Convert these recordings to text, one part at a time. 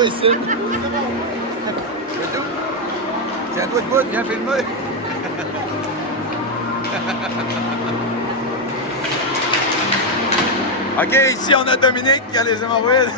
toi ici. C'est tout. Tiens-toi debout, viens filmer. OK, ici on a Dominique qui a les hémorroïdes.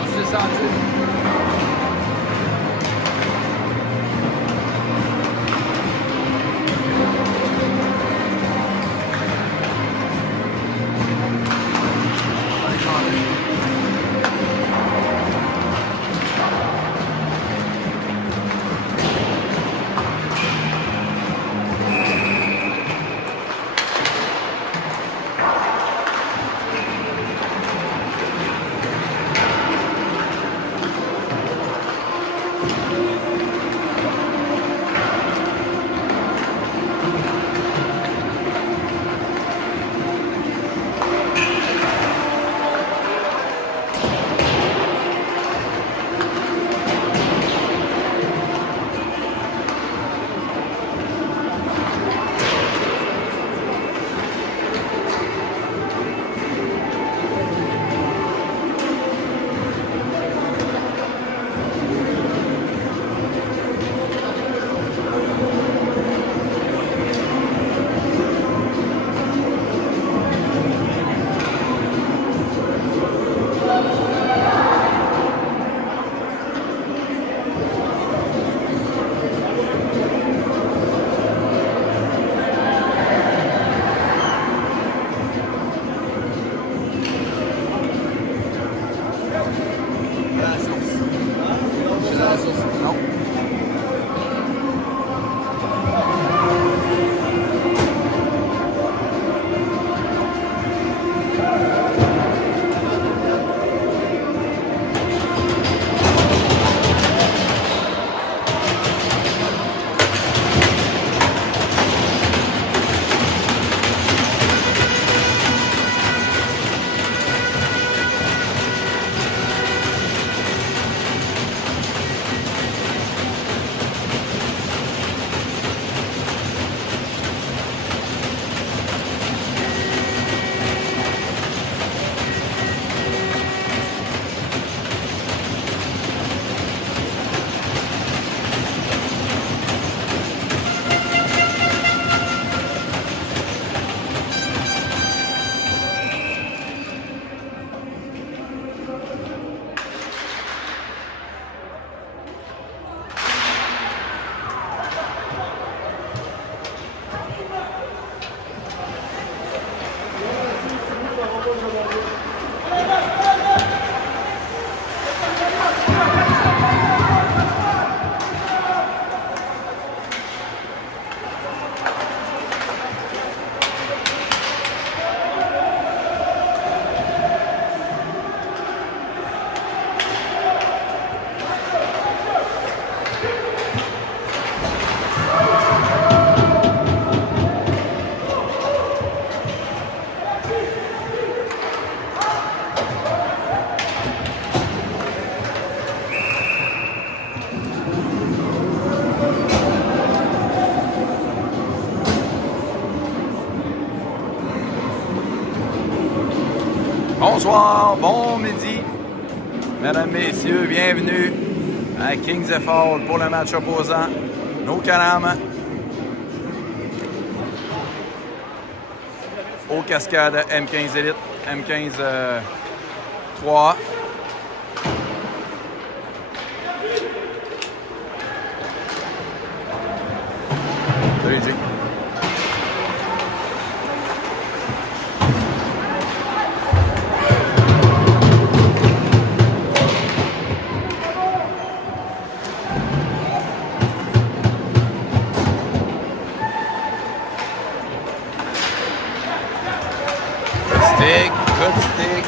On s'est senti. Bonsoir, bon midi. Mesdames, messieurs, bienvenue à Kings Hall pour le match opposant. Nos Canam aux Cascades M15 Elite, M15 3. Salut, Jay. Good stick.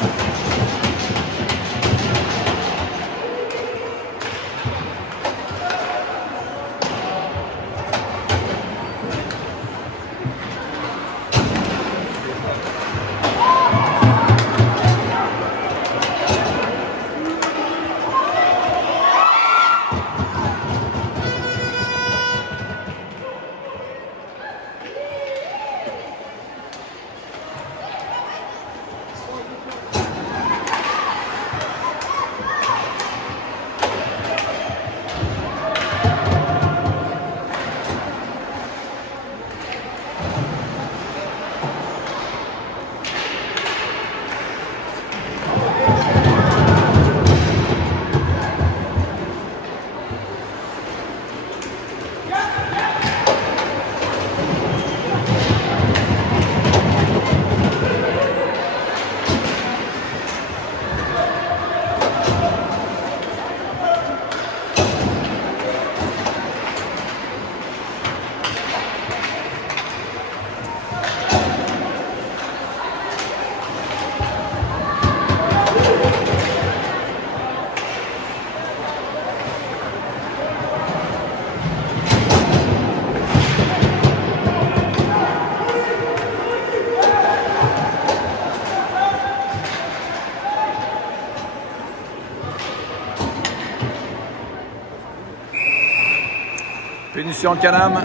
Punition de Canam.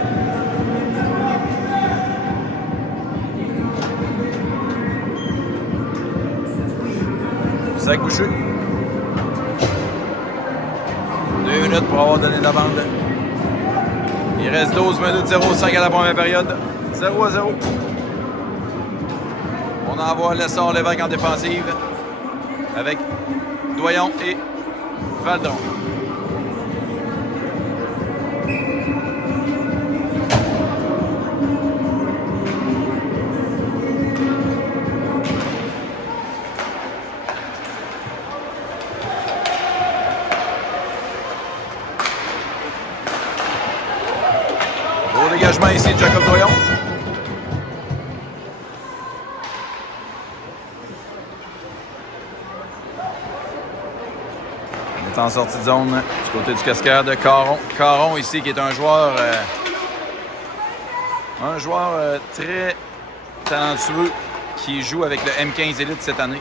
Sac bouché. 2 minutes pour avoir donné la bande. Il reste 12 minutes 0,5 à la première période. 0-0. On envoie Lessard Lévesque en défensive avec Doyon et Valdron. Dégagement ici de Jacob Doyon. On est en sortie de zone du côté du Cascade. Caron ici qui est un joueur très talentueux qui joue avec le M15 Elite cette année.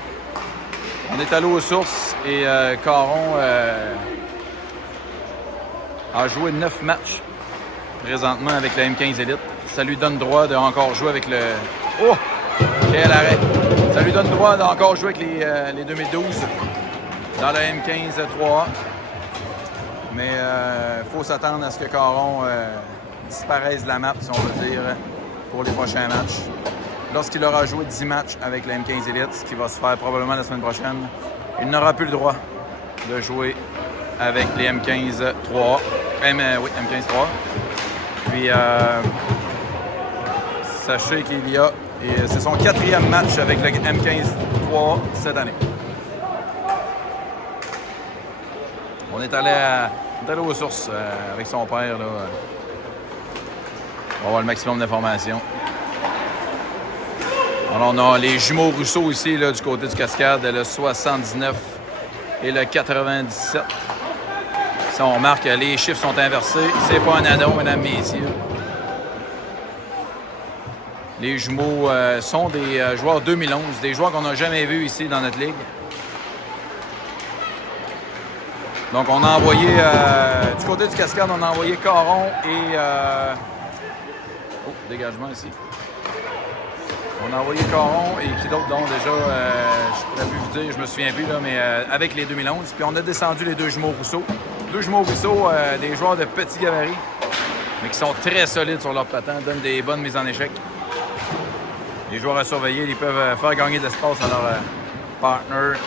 On est allé aux sources et Caron a joué 9 matchs présentement avec le M15 Elite. Ça lui donne droit de encore jouer avec le... Oh! Quel arrêt! Ça lui donne droit d'encore jouer avec les 2012 dans le M15 3A. Mais il faut s'attendre à ce que Caron disparaisse de la map, si on veut dire, pour les prochains matchs. Lorsqu'il aura joué 10 matchs avec le M15 Elite, ce qui va se faire probablement la semaine prochaine, il n'aura plus le droit de jouer avec les M15 3A. M15 3A. Puis, sachez qu'il y a... Et c'est son 4e match avec le M15 3 cette année. On est allé aux sources avec son père. Là. On va avoir le maximum d'informations. Alors, on a les jumeaux Rousseau ici, là, du côté du Cascade, le 79 et le 97. Si on remarque que les chiffres sont inversés, c'est pas un addon, mesdames, messieurs. Les jumeaux sont des joueurs 2011, des joueurs qu'on n'a jamais vus ici dans notre ligue. Donc, on a envoyé, du côté du Cascade, on a envoyé Caron et... Oh, dégagement ici. On a envoyé Caron et qui d'autre donc déjà, je pourrais plus vous dire, je me souviens plus, là, mais avec les 2011. Puis on a descendu les deux jumeaux Rousseau. Deux jumeaux Rousseau, des joueurs de petit gabarit, mais qui sont très solides sur leur patin, donnent des bonnes mises en échec. Les joueurs à surveiller, ils peuvent faire gagner de l'espace à leur partner.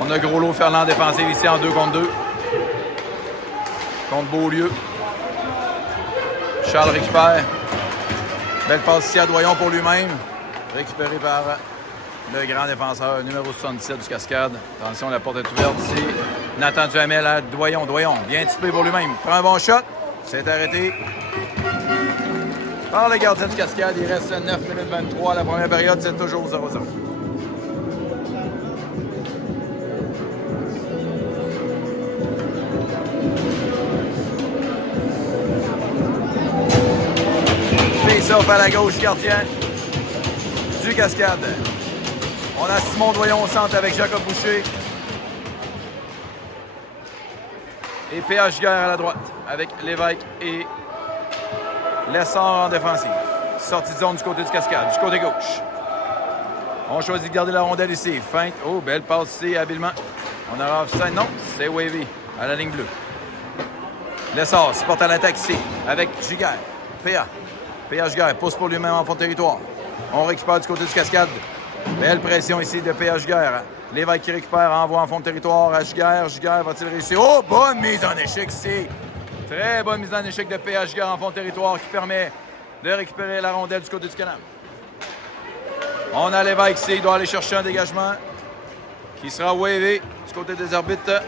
On a Gros Lot Ferland défensif ici en 2 contre 2. Contre Beaulieu. Charles récupère. Belle passe ici à Doyon pour lui-même. Récupéré par le grand défenseur numéro 77 du Cascade. Attention, la porte est ouverte ici. Nathan Duhamel à Doyon. Doyon, bien typé pour lui-même. Prend un bon shot. C'est arrêté par le gardien du Cascade. Il reste 9 minutes 23. La première période, c'est toujours 0-0. Face-off à la gauche, gardien du Cascade. On a Simon Doyon au centre avec Jacob Boucher. Et PH Guerre à la droite avec Lévesque et Lessard en défensive. Sortie de zone du côté du Cascade, du côté gauche. On choisit de garder la rondelle ici. Feinte. Oh, belle passe ici, habilement. On aura offside. Non, c'est Wavy à la ligne bleue. Lessard se porte à l'attaque ici avec Giguère. PH Guerre pousse pour lui-même en fond de territoire. On récupère du côté du Cascade. Belle pression ici de PH Guerre. Lévesque qui récupère, envoie en fond de territoire à Giguère. Giguère va-t-il réussir? Oh, bonne mise en échec ici. Très bonne mise en échec de PH Guerre en fond de territoire qui permet de récupérer la rondelle du côté du Canam. On a Lévesque ici. Il doit aller chercher un dégagement qui sera wavé du côté des arbitres.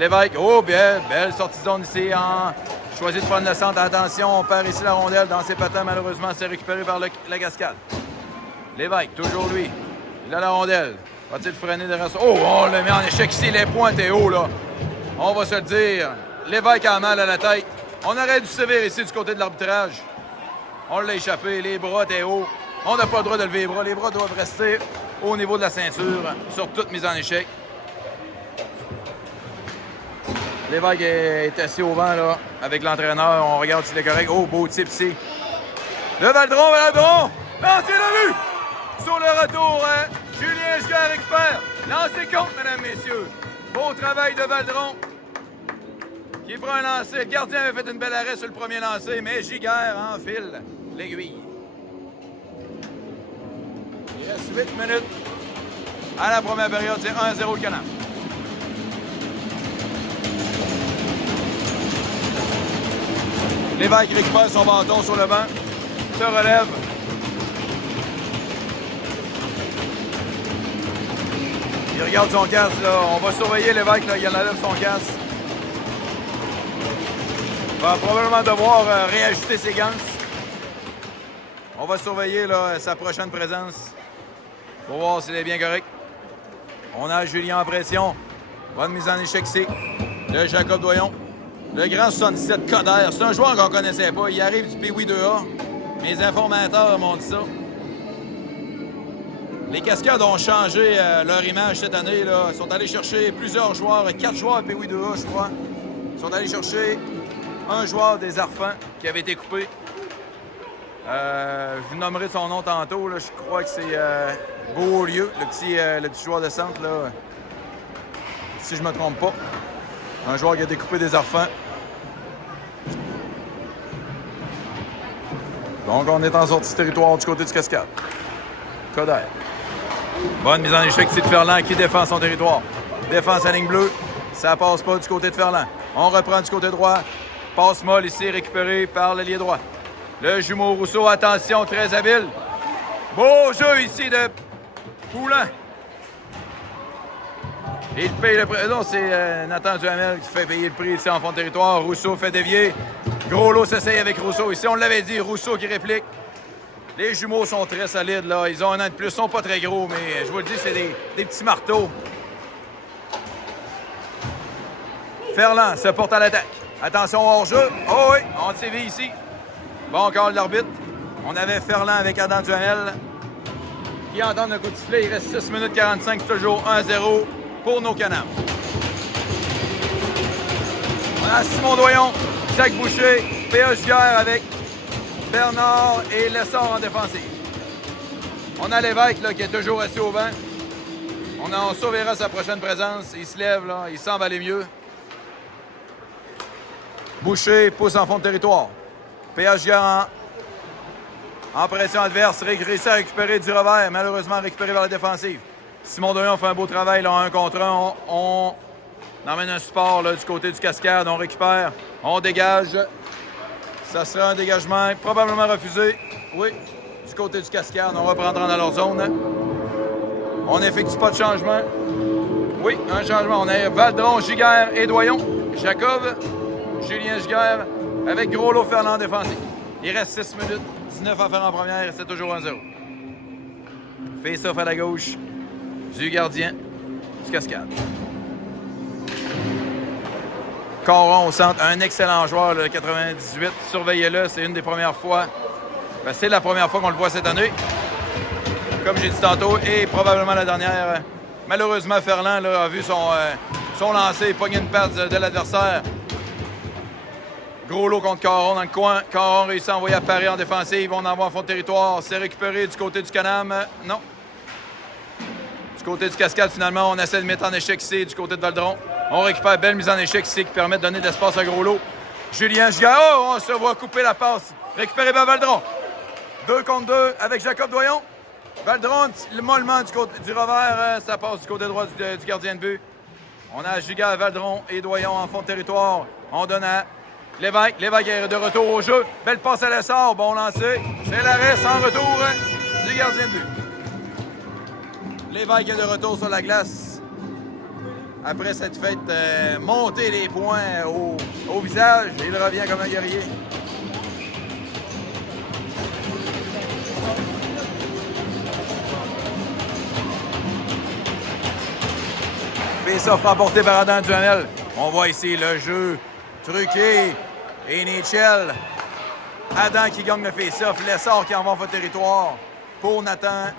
Lévesque. Oh, belle sortie de zone ici en... Choisit de prendre le centre. Attention, on perd ici la rondelle dans ses patins. Malheureusement, c'est récupéré par la Cascade. Lévesque, toujours lui. Il a la rondelle. Va-t-il freiner derrière ça? Oh, on le met en échec ici. Les points étaient hauts, là. On va se le dire. Lévesque a mal à la tête. On aurait dû sévir ici du côté de l'arbitrage. On l'a échappé. Les bras étaient hauts. On n'a pas le droit de lever les bras. Les bras doivent rester au niveau de la ceinture sur toute mise en échec. Lévesque est assis au vent là, avec l'entraîneur. On regarde s'il est correct. Oh, beau type ici. Le Valdron. Lancez le but! Sur le retour, Julien Giguère récupère. Lancez contre, mesdames, messieurs. Beau travail de Valdron. Qui prend un lancer. Le gardien avait fait une belle arrêt sur le premier lancer, mais Giguère enfile l'aiguille. Il reste 8 minutes à la première période. C'est 1-0 le Canam. Lévesque récupère son bâton sur le banc, se relève. Il regarde son casque, là. On va surveiller Lévesque, là. Il enlève son casque. Il va probablement devoir réajuster ses gants. On va surveiller là, sa prochaine présence pour voir s'il est bien correct. On a Julien en pression. Bonne mise en échec ici de Jacob Doyon. Le grand 77 Coder, c'est un joueur qu'on ne connaissait pas. Il arrive du Pee-Wee 2A. Mes informateurs m'ont dit ça. Les Cascades ont changé leur image cette année. Là. Ils sont allés chercher plusieurs joueurs, 4 joueurs Pee-Wee 2A, je crois. Ils sont allés chercher un joueur des Arfans qui avait été coupé. Je vous nommerai son nom tantôt. Là. Je crois que c'est Beaulieu, le petit joueur de centre. Là. Si je ne me trompe pas. Un joueur qui a découpé des Arfans. Donc, on est en sortie de territoire du côté du Cascade. Coder. Bonne mise en échec ici de Ferland qui défend son territoire. Défend sa ligne bleue. Ça passe pas du côté de Ferland. On reprend du côté droit. Passe molle ici, récupéré par l'ailier droit. Le jumeau Rousseau, attention, très habile. Beau jeu ici de Poulin. Il paye le prix. Non, c'est Nathan Duhamel qui fait payer le prix ici en fond de territoire. Rousseau fait dévier. Gros Lot s'essaye avec Rousseau. Ici, on l'avait dit, Rousseau qui réplique. Les jumeaux sont très solides, là. Ils ont un an de plus. Ils sont pas très gros, mais je vous le dis, c'est des petits marteaux. Ferland se porte à l'attaque. Attention hors-jeu. Oh oui, on sévit ici. Bon call de l'arbitre. On avait Ferland avec Adam Duhamel qui entend le coup de sifflet. Il reste 6 minutes 45, toujours 1-0 pour nos Canams. On a Simon Doyon, Jacques Boucher, PH Guerre avec Bernard et Lessard en défensive. On a Lévesque là, qui est toujours assis au banc. On surveillera sa prochaine présence. Il se lève, là, il semble aller mieux. Boucher pousse en fond de territoire. PH Garant en pression adverse, réussit à récupérer du revers, malheureusement récupéré vers la défensive. Simon Doyon fait un beau travail là, en 1 contre 1. On emmène un support là, du côté du Cascade, on récupère, on dégage. Ça sera un dégagement probablement refusé. Oui, du côté du Cascade, on reprendra dans leur zone. On n'effectue pas de changement. Oui, un changement. On a Valdron, Giguère et Doyon. Jacob, Julien Giguère avec Gros-Lot Fernand défensif. Il reste 6 minutes, 19 à faire en première, c'est toujours 1-0. Face-off à la gauche du gardien du Cascade. Caron au centre, un excellent joueur, le 98. Surveillez-le, c'est une des premières fois. Ben, c'est la première fois qu'on le voit cette année. Comme j'ai dit tantôt, et probablement la dernière. Malheureusement, Ferland là, a vu son lancer pogner une patte de l'adversaire. Gros-Lot contre Caron dans le coin. Caron réussit à envoyer à Paris en défensive. On envoie en fond de territoire. C'est récupéré du côté du Canam. Non. Du côté du Cascade, finalement, on essaie de mettre en échec ici du côté de Valdron. On récupère belle mise en échec ici qui permet de donner de l'espace à Gros-Lot. Julien Giguère. Oh, on se voit couper la passe. Récupéré par Valdron. 2 contre 2 avec Jacob Doyon. Valdron, mollement du côté du revers. Ça passe du côté droit du gardien de but. On a Giguère, Valdron et Doyon en fond de territoire. On donne à Lévesque. Lévesque est de retour au jeu. Belle passe à l'essor. Bon lancer. C'est l'arrêt sans retour du gardien de but. Lévesque est de retour sur la glace. Après cette fête, monter les points au visage. Il revient comme un guerrier. Face-off remporté par Adam Duhamel. On voit ici le jeu truqué et Nichel. Adam qui gagne le face-off. Lessard qui envoie en territoire pour Nathan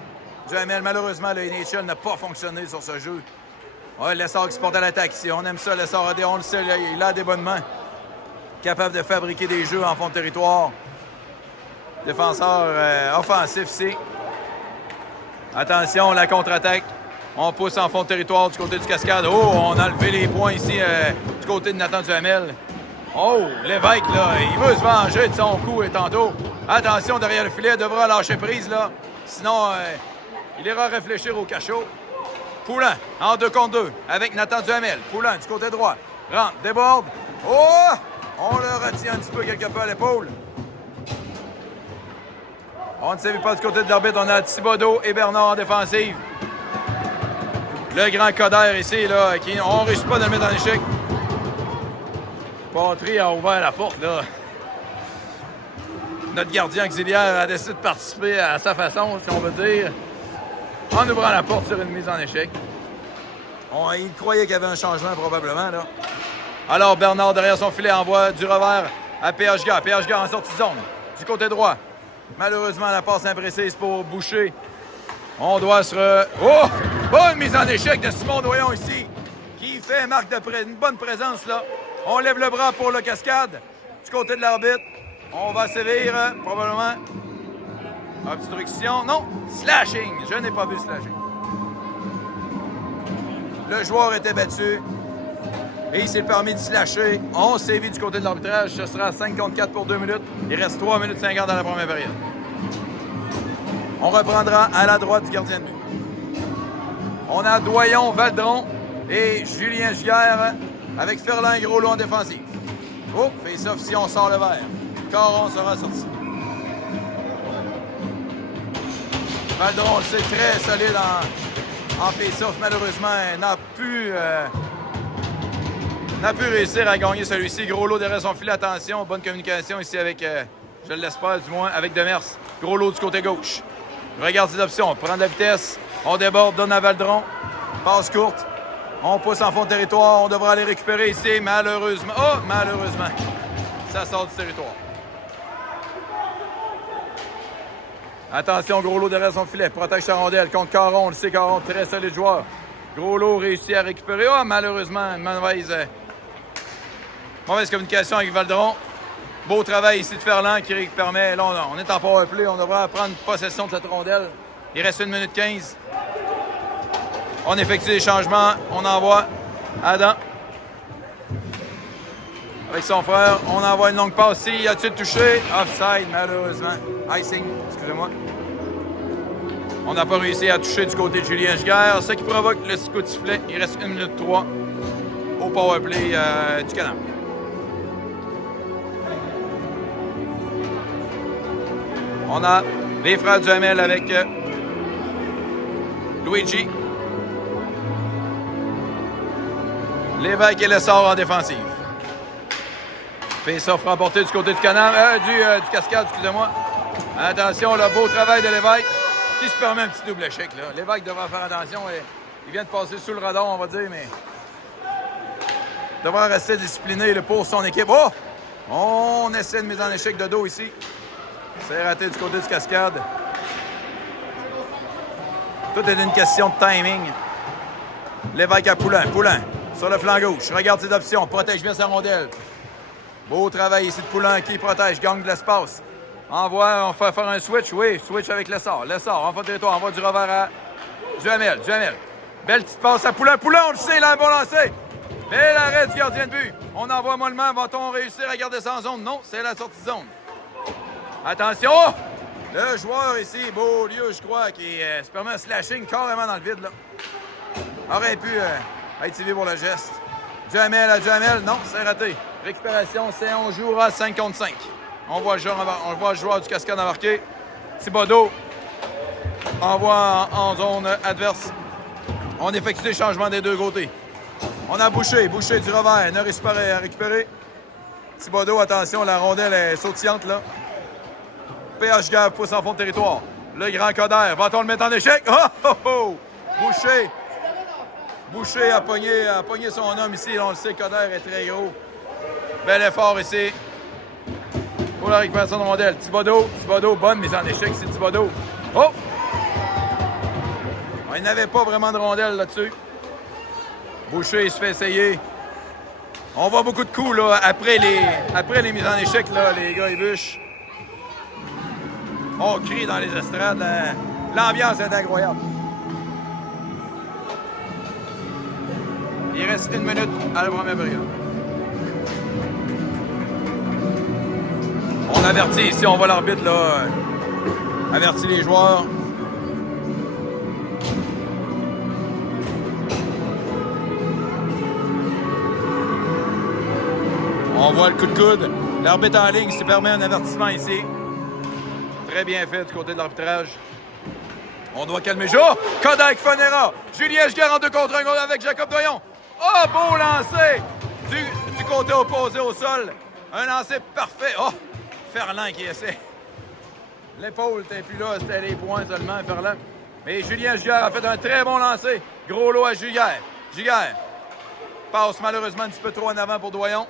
Duhamel. Malheureusement, le Nichel n'a pas fonctionné sur ce jeu. Ouais, Lessard qui se porte à l'attaque ici. On aime ça, Lessard. On le sait, il a des bonnes mains. Capable de fabriquer des jeux en fond de territoire. Défenseur offensif ici. Attention, la contre-attaque. On pousse en fond de territoire du côté du Cascade. Oh, on a levé les points ici du côté de Nathan Duhamel. Oh, Lévesque, là, il veut se venger de son coup et tantôt. Attention, derrière le filet, devra lâcher prise, là. Sinon, il ira réfléchir au cachot. Poulin, en 2 contre 2, avec Nathan Duhamel. Poulin, du côté droit. Rentre, déborde. Oh! On le retient un petit peu quelque peu à l'épaule. On ne s'est vu pas du côté de l'arbitre. On a Thibodeau et Bernard en défensive. Le grand Coder ici, là, on ne réussit pas de le mettre en échec. Patry a ouvert la porte, là. Notre gardien auxiliaire a décidé de participer à sa façon, si on veut dire, en ouvrant la porte sur une mise en échec. Il croyait qu'il y avait un changement, probablement, là. Alors, Bernard, derrière son filet, envoie du revers à PHG. PHG en sortie de zone, du côté droit. Malheureusement, la passe imprécise pour Boucher. On doit se... Oh! Bonne mise en échec de Simon Doyon ici, qui fait marque une bonne présence, là. On lève le bras pour le Cascade. Du côté de l'arbitre, on va sévir, probablement. Obstruction. Non, slashing. Je n'ai pas vu slashing. Le joueur était battu. Et il s'est permis de slasher. On sévit du côté de l'arbitrage. Ce sera 5 contre 4 pour 2 minutes. Il reste 3 minutes 50 dans la première période. On reprendra à la droite du gardien de but. On a Doyon, Valdron et Julien Giguère avec Ferland et Gros-Lot en défensive. Oh, face-off si on sort le vert. Caron sera sorti. Valdron, c'est très solide en face-off. Malheureusement, n'a pu réussir à gagner celui-ci. Gros-Lot derrière son filet. Attention, bonne communication ici avec, je l'espère du moins, avec Demers. Gros-Lot du côté gauche. Regarde ses options. Prendre de la vitesse. On déborde, donne à Valdron. Passe courte. On pousse en fond de territoire. On devra aller récupérer ici. Malheureusement. Oh, malheureusement. Ça sort du territoire. Attention, Gros-Lot derrière son filet. Protège sa rondelle contre Caron. On le sait, Caron, très solide joueur. Gros-Lot réussit à récupérer. Oh, malheureusement, une mauvaise communication avec Valdron. Beau travail ici de Ferland qui permet... Là, on est en power play. On devrait prendre possession de cette rondelle. Il reste 1 minute 15. On effectue les changements. On envoie Adam avec son frère. On envoie une longue passe ici. A-t-il touché? Offside, malheureusement. Icing, excusez-moi. On n'a pas réussi à toucher du côté de Julien Giguère, ce qui provoque le coup de sifflet. Il reste 1 minute 3 au powerplay du Canam. On a les frères Duhamel avec Luigi. Lévesque et Lessard en défensive. Face-off remporté du côté du Canam, du Cascade, excusez-moi. Attention, le beau travail de Lévesque qui se permet un petit double échec. Lévesque devra faire attention. Il vient de passer sous le radar, on va dire, mais devra rester discipliné pour son équipe. Oh! On essaie de mise en échec de dos ici. C'est raté du côté du Cascade. Tout est une question de timing. Lévesque à Poulain. Poulain sur le flanc gauche. Regarde ses options. Protège bien sa rondelle. Beau travail ici de Poulain qui protège. Gagne de l'espace. Envoie, on fait faire un switch. Oui, switch avec Lessard. Lessard, envoie territoire. Envoie du revers à Duhamel. Duhamel. Belle petite passe à Poulain. Poulain, on le sait, il a un bon lancer. Bel arrêt du gardien de but. On envoie mollement. Va-t-on réussir à garder ça en zone? Non, c'est la sortie de zone. Attention! Le joueur ici, Beaulieu, je crois, qui se permet un slashing carrément dans le vide. Là. Aurait pu être ciblé pour le geste. Duhamel à Duhamel. Non, c'est raté. Récupération, c'est on jouera 5 contre 5. On voit le joueur du Cascade embarquer. Thibodeau envoie en zone adverse. On effectue des changements des deux côtés. On a Boucher du revers, ne réussit pas à récupérer. Thibodeau, attention, la rondelle est sautillante là. PH Gave pousse en fond de territoire. Le grand Coder, va-t-on le mettre en échec? Oh, oh, oh! Boucher a pogné son homme ici. On le sait, Coder est très gros. Bel effort ici. Pour la récupération de rondelle. Thibodeau, bonne mise en échec, c'est Thibodeau. Oh! Il n'avait pas vraiment de rondelle là-dessus. Boucher, il se fait essayer. On voit beaucoup de coups là, après les mises en échec, là, les gars, ils bûchent. On crie dans les estrades. L'ambiance est incroyable. Il reste 1 minute à la première période. On avertit ici, on voit l'arbitre là. Avertit les joueurs. On voit le coup de coude. L'arbitre en ligne se permet un avertissement ici. Très bien fait du côté de l'arbitrage. On doit calmer. Oh! Kodak Fonera. Julien Giguère en 2 contre 1 avec Jacob Doyon. Oh! Beau lancer du côté opposé au sol. Un lancer parfait. Oh! Ferland qui essaie. L'épaule n'était plus là. C'était les poings seulement, Ferland. Mais Julien Giguère a fait un très bon lancer. Gros lot à Giguère. Giguère passe malheureusement un petit peu trop en avant pour Doyon.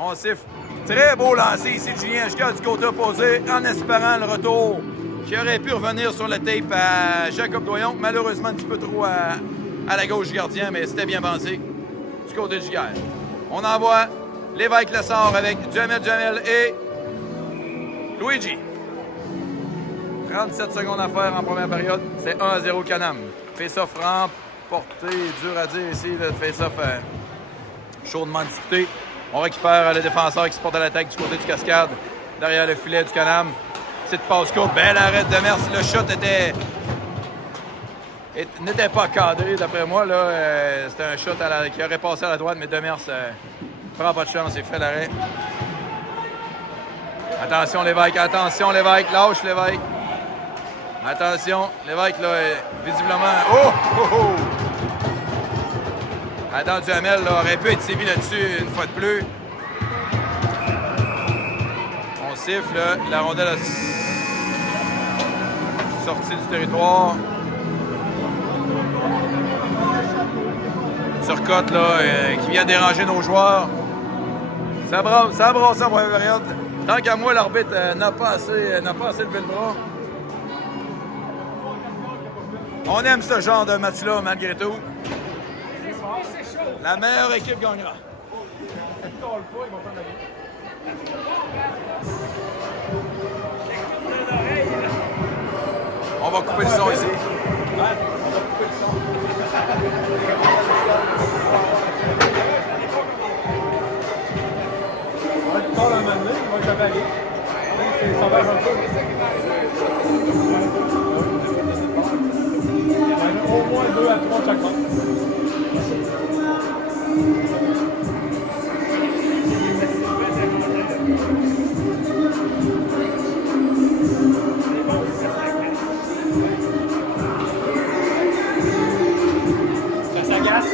On siffle. Très beau lancer ici de Julien Giguère du côté opposé en espérant le retour qui aurait pu revenir sur le tape à Jacob Doyon. Malheureusement, un petit peu trop à la gauche du gardien, mais c'était bien pensé du côté de Giguère. On envoie Lévesque Lessard avec Duhamel et Luigi. 37 secondes à faire en première période. C'est 1-0 Canam. Face-off remporté. Dur à dire ici, le face-off chaudement disputé. On récupère le défenseur qui se porte à l'attaque du côté du Cascade, derrière le filet du Canam. Petite passe courte, belle arrêt de Demers. Le shot n'était pas cadré, d'après moi. C'était un shot qui aurait passé à la droite, mais Demers prend pas de chance et fait l'arrêt. Attention, Lévesque, lâche Lévesque. Attention, Lévesque, là, visiblement... Oh! Oh! Oh! Adam Duhamel aurait pu être sévi là-dessus une fois de plus. On siffle, la rondelle a sorti du territoire. Turcotte qui vient déranger nos joueurs. Ça brasse en première période. Tant qu'à moi, l'arbitre n'a pas assez levé le bras. On aime ce genre de match-là malgré tout. La meilleure équipe gagnera. On va couper le son ici. On va être tard un moment donné, il va être avalé. C'est sauvage un peu. Il y en a au moins 2 à 3 chaque fois. Ça s'agace.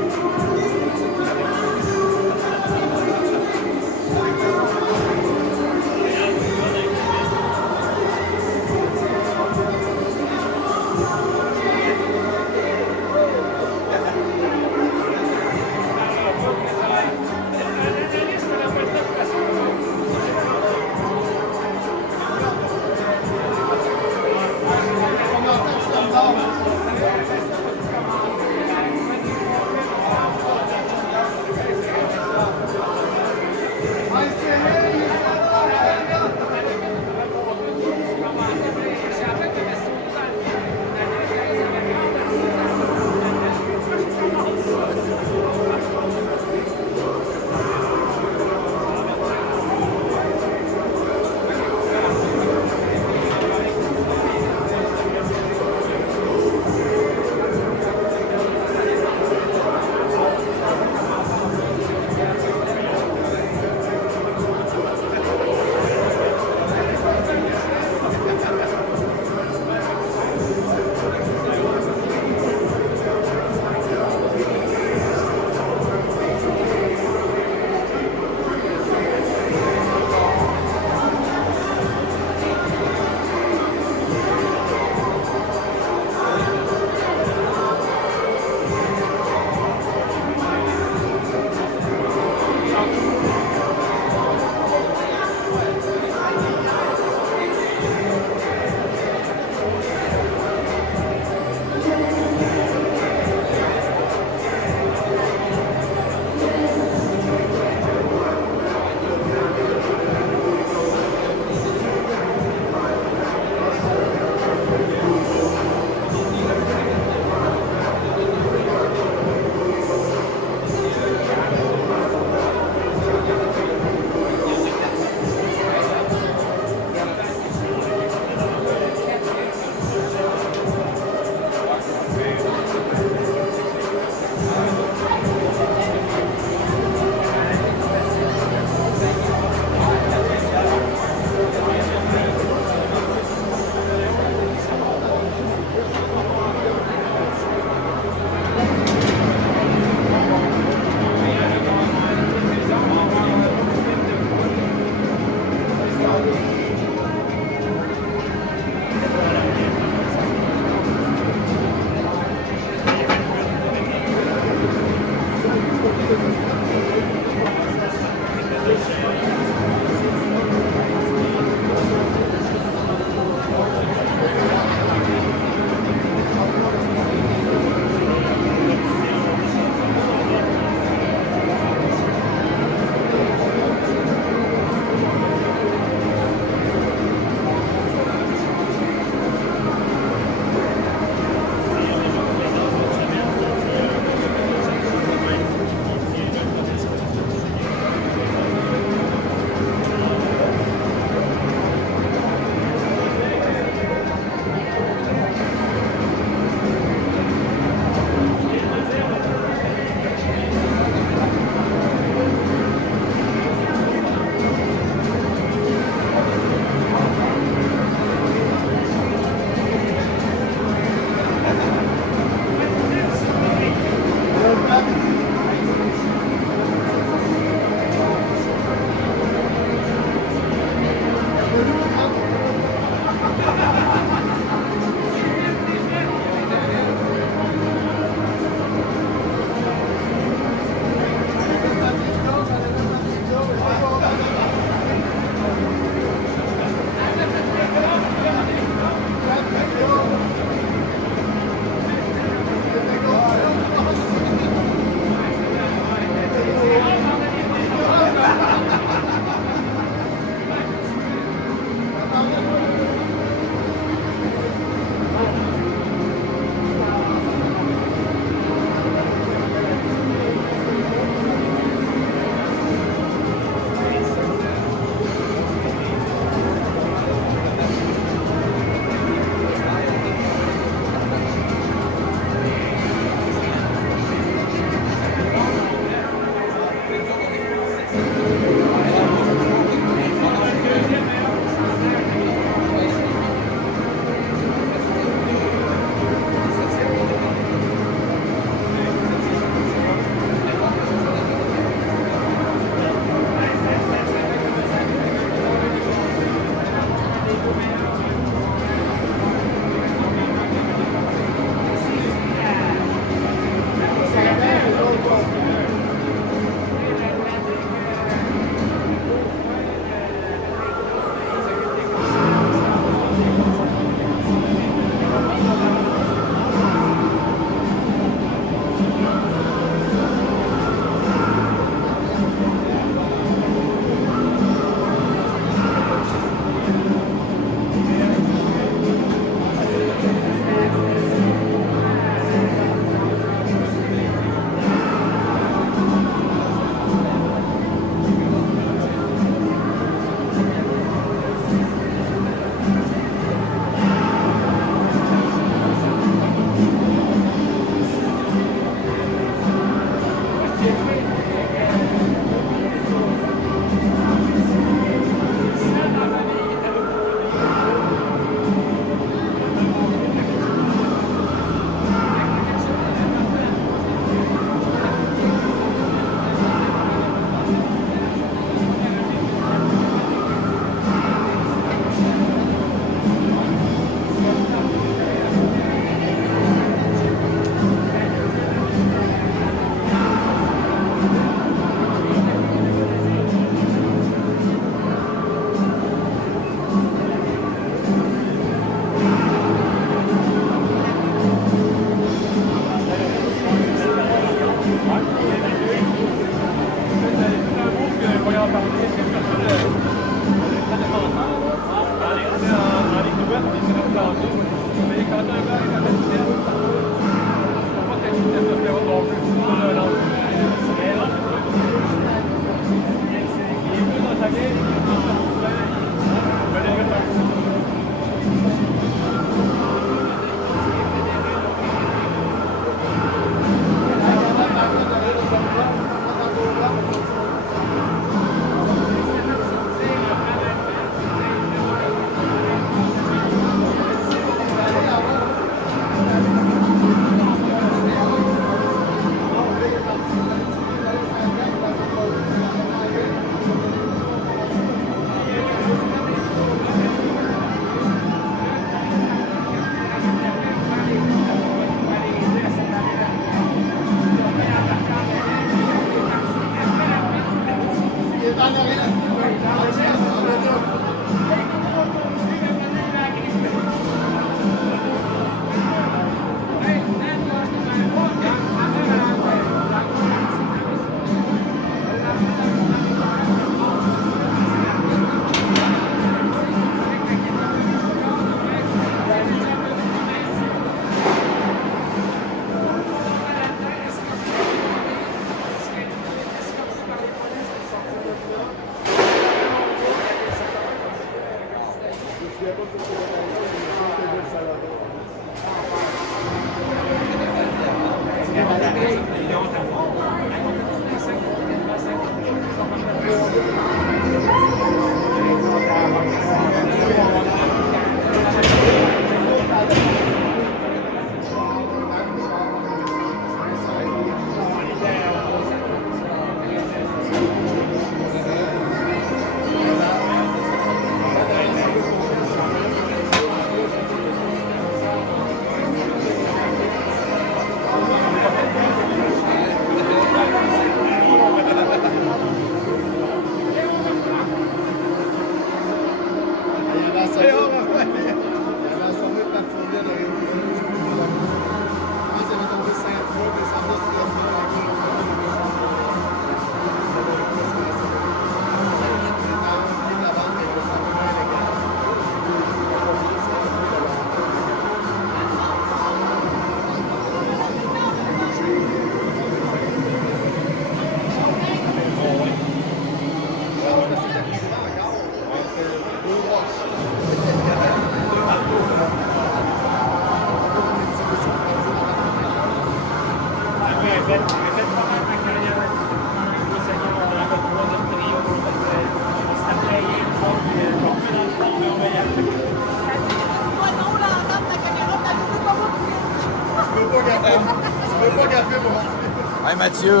Hey Mathieu,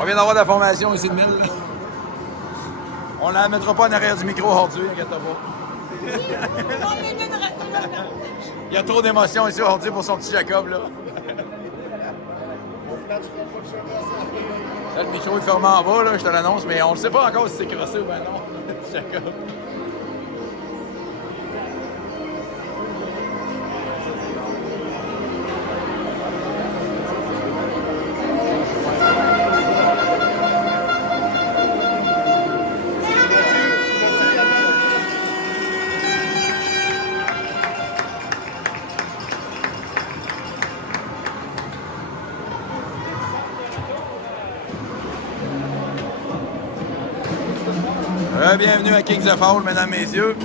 on vient d'avoir de la formation ici de 1000. On la mettra pas en arrière du micro aujourd'hui, inquiète pas. Il y a trop d'émotions ici aujourd'hui pour son petit Jacob, là. Là, le micro est fermé en bas, là, je te l'annonce, mais on ne sait pas encore si c'est crossé ou ben non, le petit Jacob. Bienvenue à Kings of Hall, mesdames, messieurs.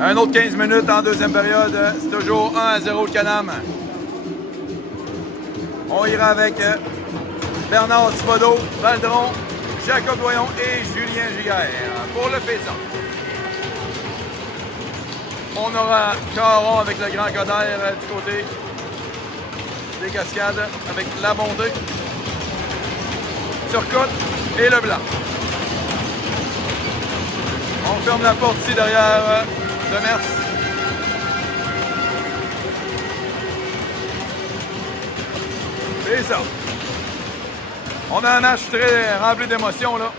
Un autre 15 minutes en deuxième période. C'est toujours 1-0 le Canam. On ira avec Bernard Thibodeau, Valdron, Jacob Doyon et Julien Giguère pour le faisant. On aura Caron avec le Grand Coderre du côté des Cascades avec la Bondée, Turcotte et Leblanc. On ferme la porte ici derrière Demers. C'est ça. On a un match très rempli d'émotions, là.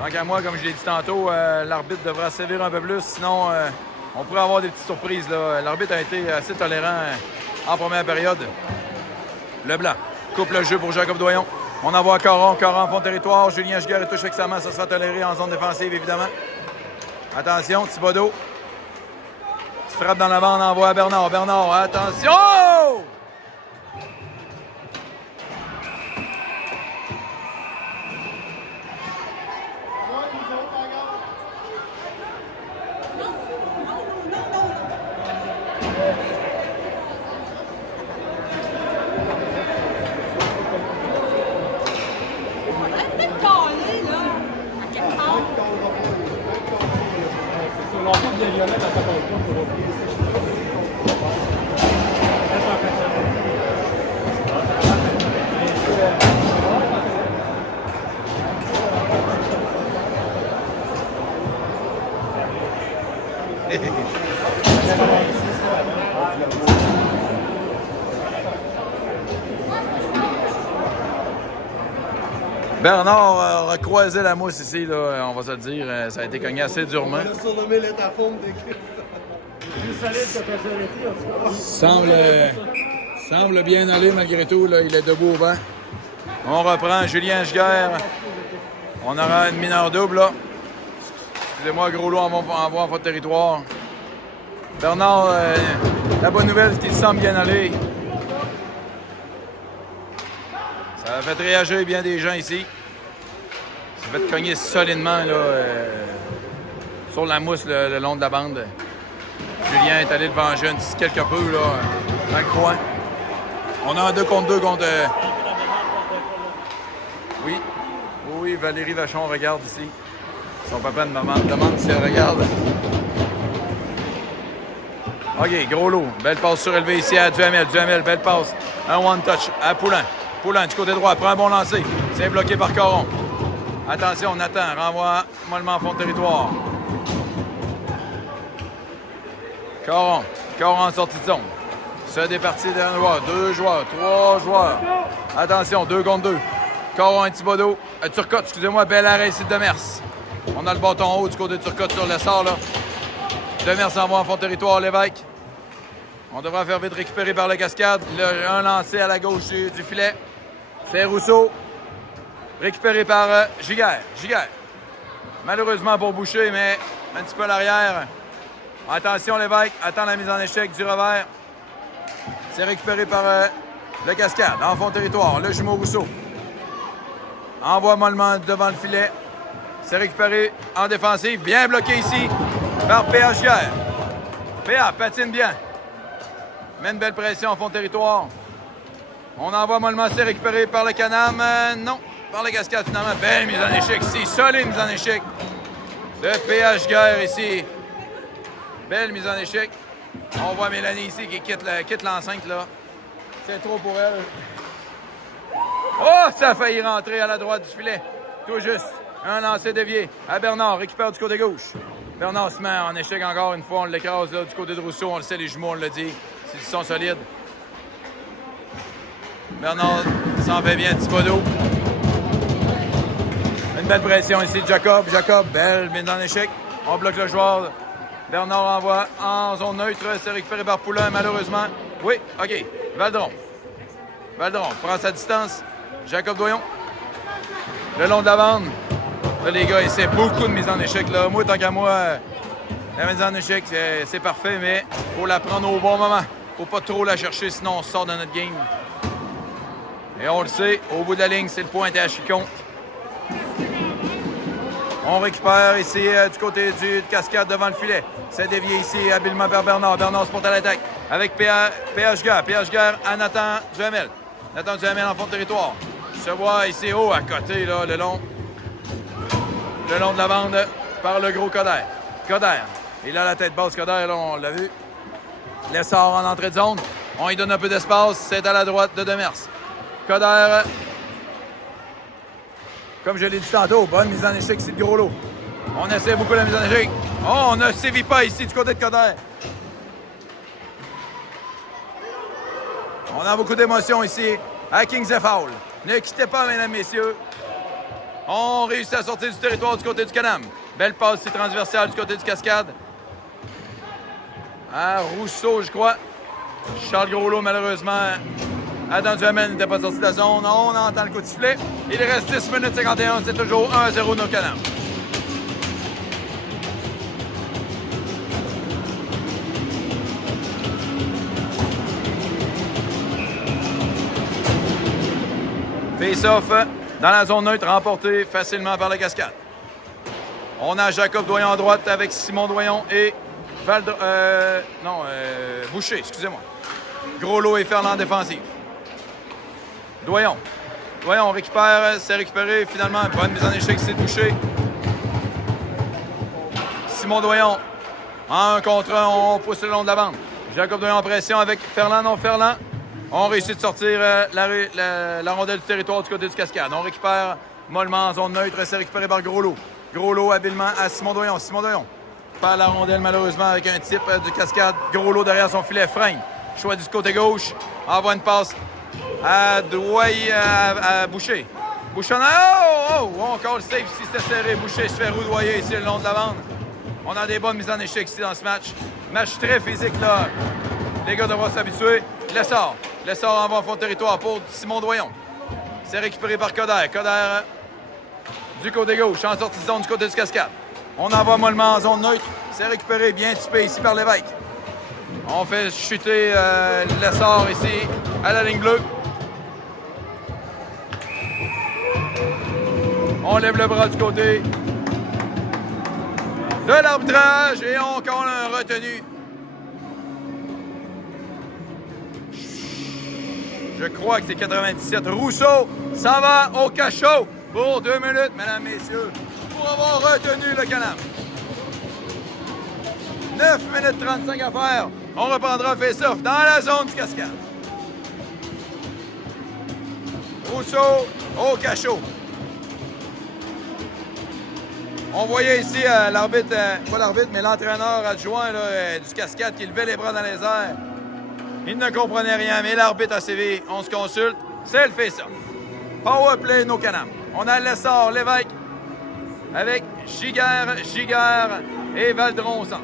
Tant qu'à moi, comme je l'ai dit tantôt, l'arbitre devra sévir un peu plus, sinon on pourrait avoir des petites surprises, là. L'arbitre a été assez tolérant en première période. Leblanc coupe le jeu pour Jacob Doyon. On envoie Caron en fond de territoire. Julien Giguère touche avec sa main. Ça sera toléré en zone défensive, évidemment. Attention, Thibodeau. Frappe dans la bande, envoie à Bernard. Bernard, attention! Bernard a croisé la mousse ici, là, on va se le dire. Ça a été cogné assez durement. On a surnommé l'étaphone des Semble bien aller malgré tout. Là, il est debout au banc. On reprend Julien Giguère. On aura une mineure double. Là. Excusez-moi, gros lot envoie en votre territoire. Bernard, la bonne nouvelle, c'est qu'il semble bien aller. Ça a fait réagir bien des gens ici. Ça fait cogner solidement là, sur la mousse le long de la bande. Julien est allé devant Jeune quelque peu là, dans le coin. On a un 2 contre 2 contre... Oui, Valérie Vachon regarde ici. Son papa demande si elle regarde. OK, gros lot. Belle passe surélevée ici à Duhamel. Duhamel, belle passe. Un one-touch à Poulain. Poulain du côté droit, prend un bon lancer. C'est bloqué par Caron. Attention, on attend. Renvoie mollement en fond de territoire. Caron en sortie de zone. Se départit d'un joueur, 2 joueurs, 3 joueurs. Attention, 2 contre 2. Caron et Thibodeau. Turcotte, excusez-moi, bel arrêt ici de Demers. On a le bâton haut du côté de Turcotte sur le sort, là. Demers envoie en fond de territoire, Lévesque. On devra faire vite récupérer par la Cascade. Un lancé à la gauche du filet. C'est Rousseau. Récupéré par Giguère. Giguère. Malheureusement pour Boucher, mais un petit peu à l'arrière. Attention, Lévesque. Attend la mise en échec du revers. C'est récupéré par la Cascade. En fond de territoire. Le jumeau Rousseau. Envoie mollement devant le filet. C'est récupéré en défensive. Bien bloqué ici par P.A. Giguère. P.A. patine bien. Met une belle pression en fond de territoire. On envoie mollement, c'est récupéré par le Canam. Non, par la Cascade finalement. Belle mise en échec ici. Solide mise en échec de P.A. Giguère ici. Belle mise en échec. On voit Mélanie ici qui quitte l'enceinte là. C'est trop pour elle. Oh, ça a failli rentrer à la droite du filet. Tout juste. Un lancer dévié à Bernard, récupère du côté gauche. Bernard se met en échec encore une fois. On l'écrase là du côté de Rousseau. On le sait, les jumeaux, on l'a dit. Ils sont solides. Bernard s'en fait bien, Thibodeau. Une belle pression ici de Jacob. Jacob, belle mise en échec. On bloque le joueur. Bernard envoie en zone neutre. C'est récupéré par Poulain, malheureusement. Oui, OK. Valdron. Valdron prend sa distance. Jacob Doyon. Le long de la bande. Là, les gars, essaient beaucoup de mise en échec. Là. Moi, tant qu'à moi, la mise en échec, c'est parfait, mais il faut la prendre au bon moment. Faut pas trop la chercher, sinon on sort de notre game. Et on le sait, au bout de la ligne, c'est le pointage qui compte. On récupère ici du côté du cascade devant le filet. C'est dévié ici habilement vers Bernard. Bernard se porte à l'attaque avec PH Guerre. PH Guerre à Nathan Duhamel. Nathan Duhamel en fond de territoire. Se voit ici haut à côté, là, le long de la bande par le gros Coder. Coder, il a la tête basse, Coder, là, on l'a vu. Lessard en entrée de zone. On lui donne un peu d'espace. C'est à la droite de Demers. Coder, comme je l'ai dit tantôt, bonne mise en échec ici de Gros-Lot. On essaie beaucoup la mise en échec. Oh, on ne sévit pas ici du côté de Coder. On a beaucoup d'émotions ici à Kings Foul. Ne quittez pas, mesdames, messieurs. On réussit à sortir du territoire du côté du Canam. Belle passe ici transversale du côté du Cascade. À Rousseau, je crois. Charles Gros-Lot, malheureusement, Adam Duhamel n'était pas sorti de la zone. On entend le coup de sifflet. Il reste 10 minutes 51. C'est toujours 1-0 nos Canam. Face-off dans la zone neutre, remporté facilement par la Cascade. On a Jacob Doyon à droite avec Simon Doyon et Boucher, excusez-moi. Gros-Lot et Ferland en défensive. Doyon. Doyon récupère, c'est récupéré finalement. Bonne mise en échec, c'est Boucher. Simon Doyon. En 1 contre 1, on pousse le long de la bande. Jacob Doyon en pression avec Ferland, non Ferland. On réussit de sortir la rondelle du territoire du côté du Cascade. On récupère mollement en zone neutre. C'est récupéré par Gros-Lot. Gros-Lot habilement à Simon Doyon. Simon Doyon perd la rondelle malheureusement avec un type du Cascade. Gros-Lot derrière son filet. Freine. Choix du côté gauche. Envoie une passe à Boucher. Boucher en a... Oh! Encore le save ici. C'était serré. Boucher se fait roudoyer ici le long de la bande. On a des bonnes mises en échec ici dans ce match. Match très physique là. Les gars devront s'habituer. Lessard. Lessard envoie en fond de territoire pour Simon Doyon. C'est récupéré par Coder. Coder du côté gauche, en sortie de zone du côté du Cascade. On envoie mollement en zone neutre. C'est récupéré, bien typé ici par l'évêque. On fait chuter Lessard ici à la ligne bleue. On lève le bras du côté de l'arbitrage et on compte un retenu. Je crois que c'est 97. Rousseau s'en va au cachot pour 2 minutes, mesdames, messieurs, pour avoir retenu le Canam. 9 minutes 35 à faire. On reprendra face-off dans la zone du Cascade. Rousseau au cachot. On voyait ici l'arbitre, pas l'arbitre, mais l'entraîneur adjoint là, du Cascade qui levait les bras dans les airs. Il ne comprenait rien, mais l'arbitre a sévi. On se consulte. C'est le face-off. Power play, nos Canam. On a Lessard, l'évêque, avec Giguère et Valdron au centre.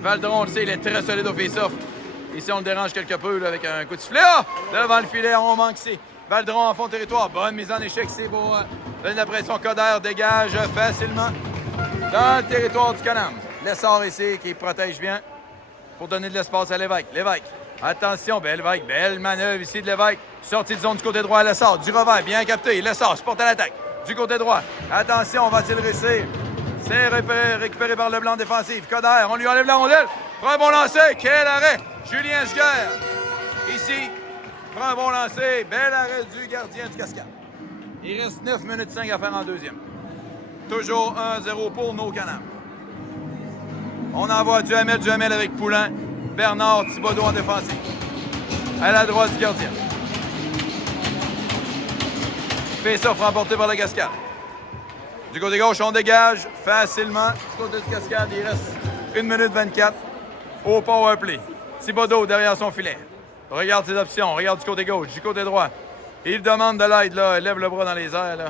Valdron, on le sait, il est très solide au face-off. Ici, on le dérange quelque peu là, avec un coup de sifflet. Ah! Devant le filet, on manque ici. Valdron en fond de territoire. Bonne mise en échec ici pour donner la pression. Coder dégage facilement dans le territoire du Canam. Lessard ici qui protège bien pour donner de l'espace à l'évêque. L'évêque, attention, l'évêque, belle manœuvre ici de l'évêque. Sortie de zone du côté droit à Lessard. Du revers, bien capté. Lessard se porte à l'attaque. Du côté droit. Attention, va-t-il réussir? C'est récupéré par le blanc défensif. Coder, on lui enlève la rondelle. Prend un bon lancer. Quel arrêt! Julien Giguère. Ici, prend un bon lancer. Bel arrêt du gardien du Cascade. Il reste 9 minutes 5 à faire en deuxième. Toujours 1-0 pour nos Canam. On envoie Duhamel avec Poulain. Bernard Thibodeau en défensif. À la droite du gardien. Face-off remporté par la Cascade. Du côté gauche, on dégage facilement. Du côté du Cascade, il reste 1 minute 24 au power play. Thibodeau derrière son filet. Regarde ses options. Regarde du côté gauche, du côté droit. Il demande de l'aide, là. Il lève le bras dans les airs, là.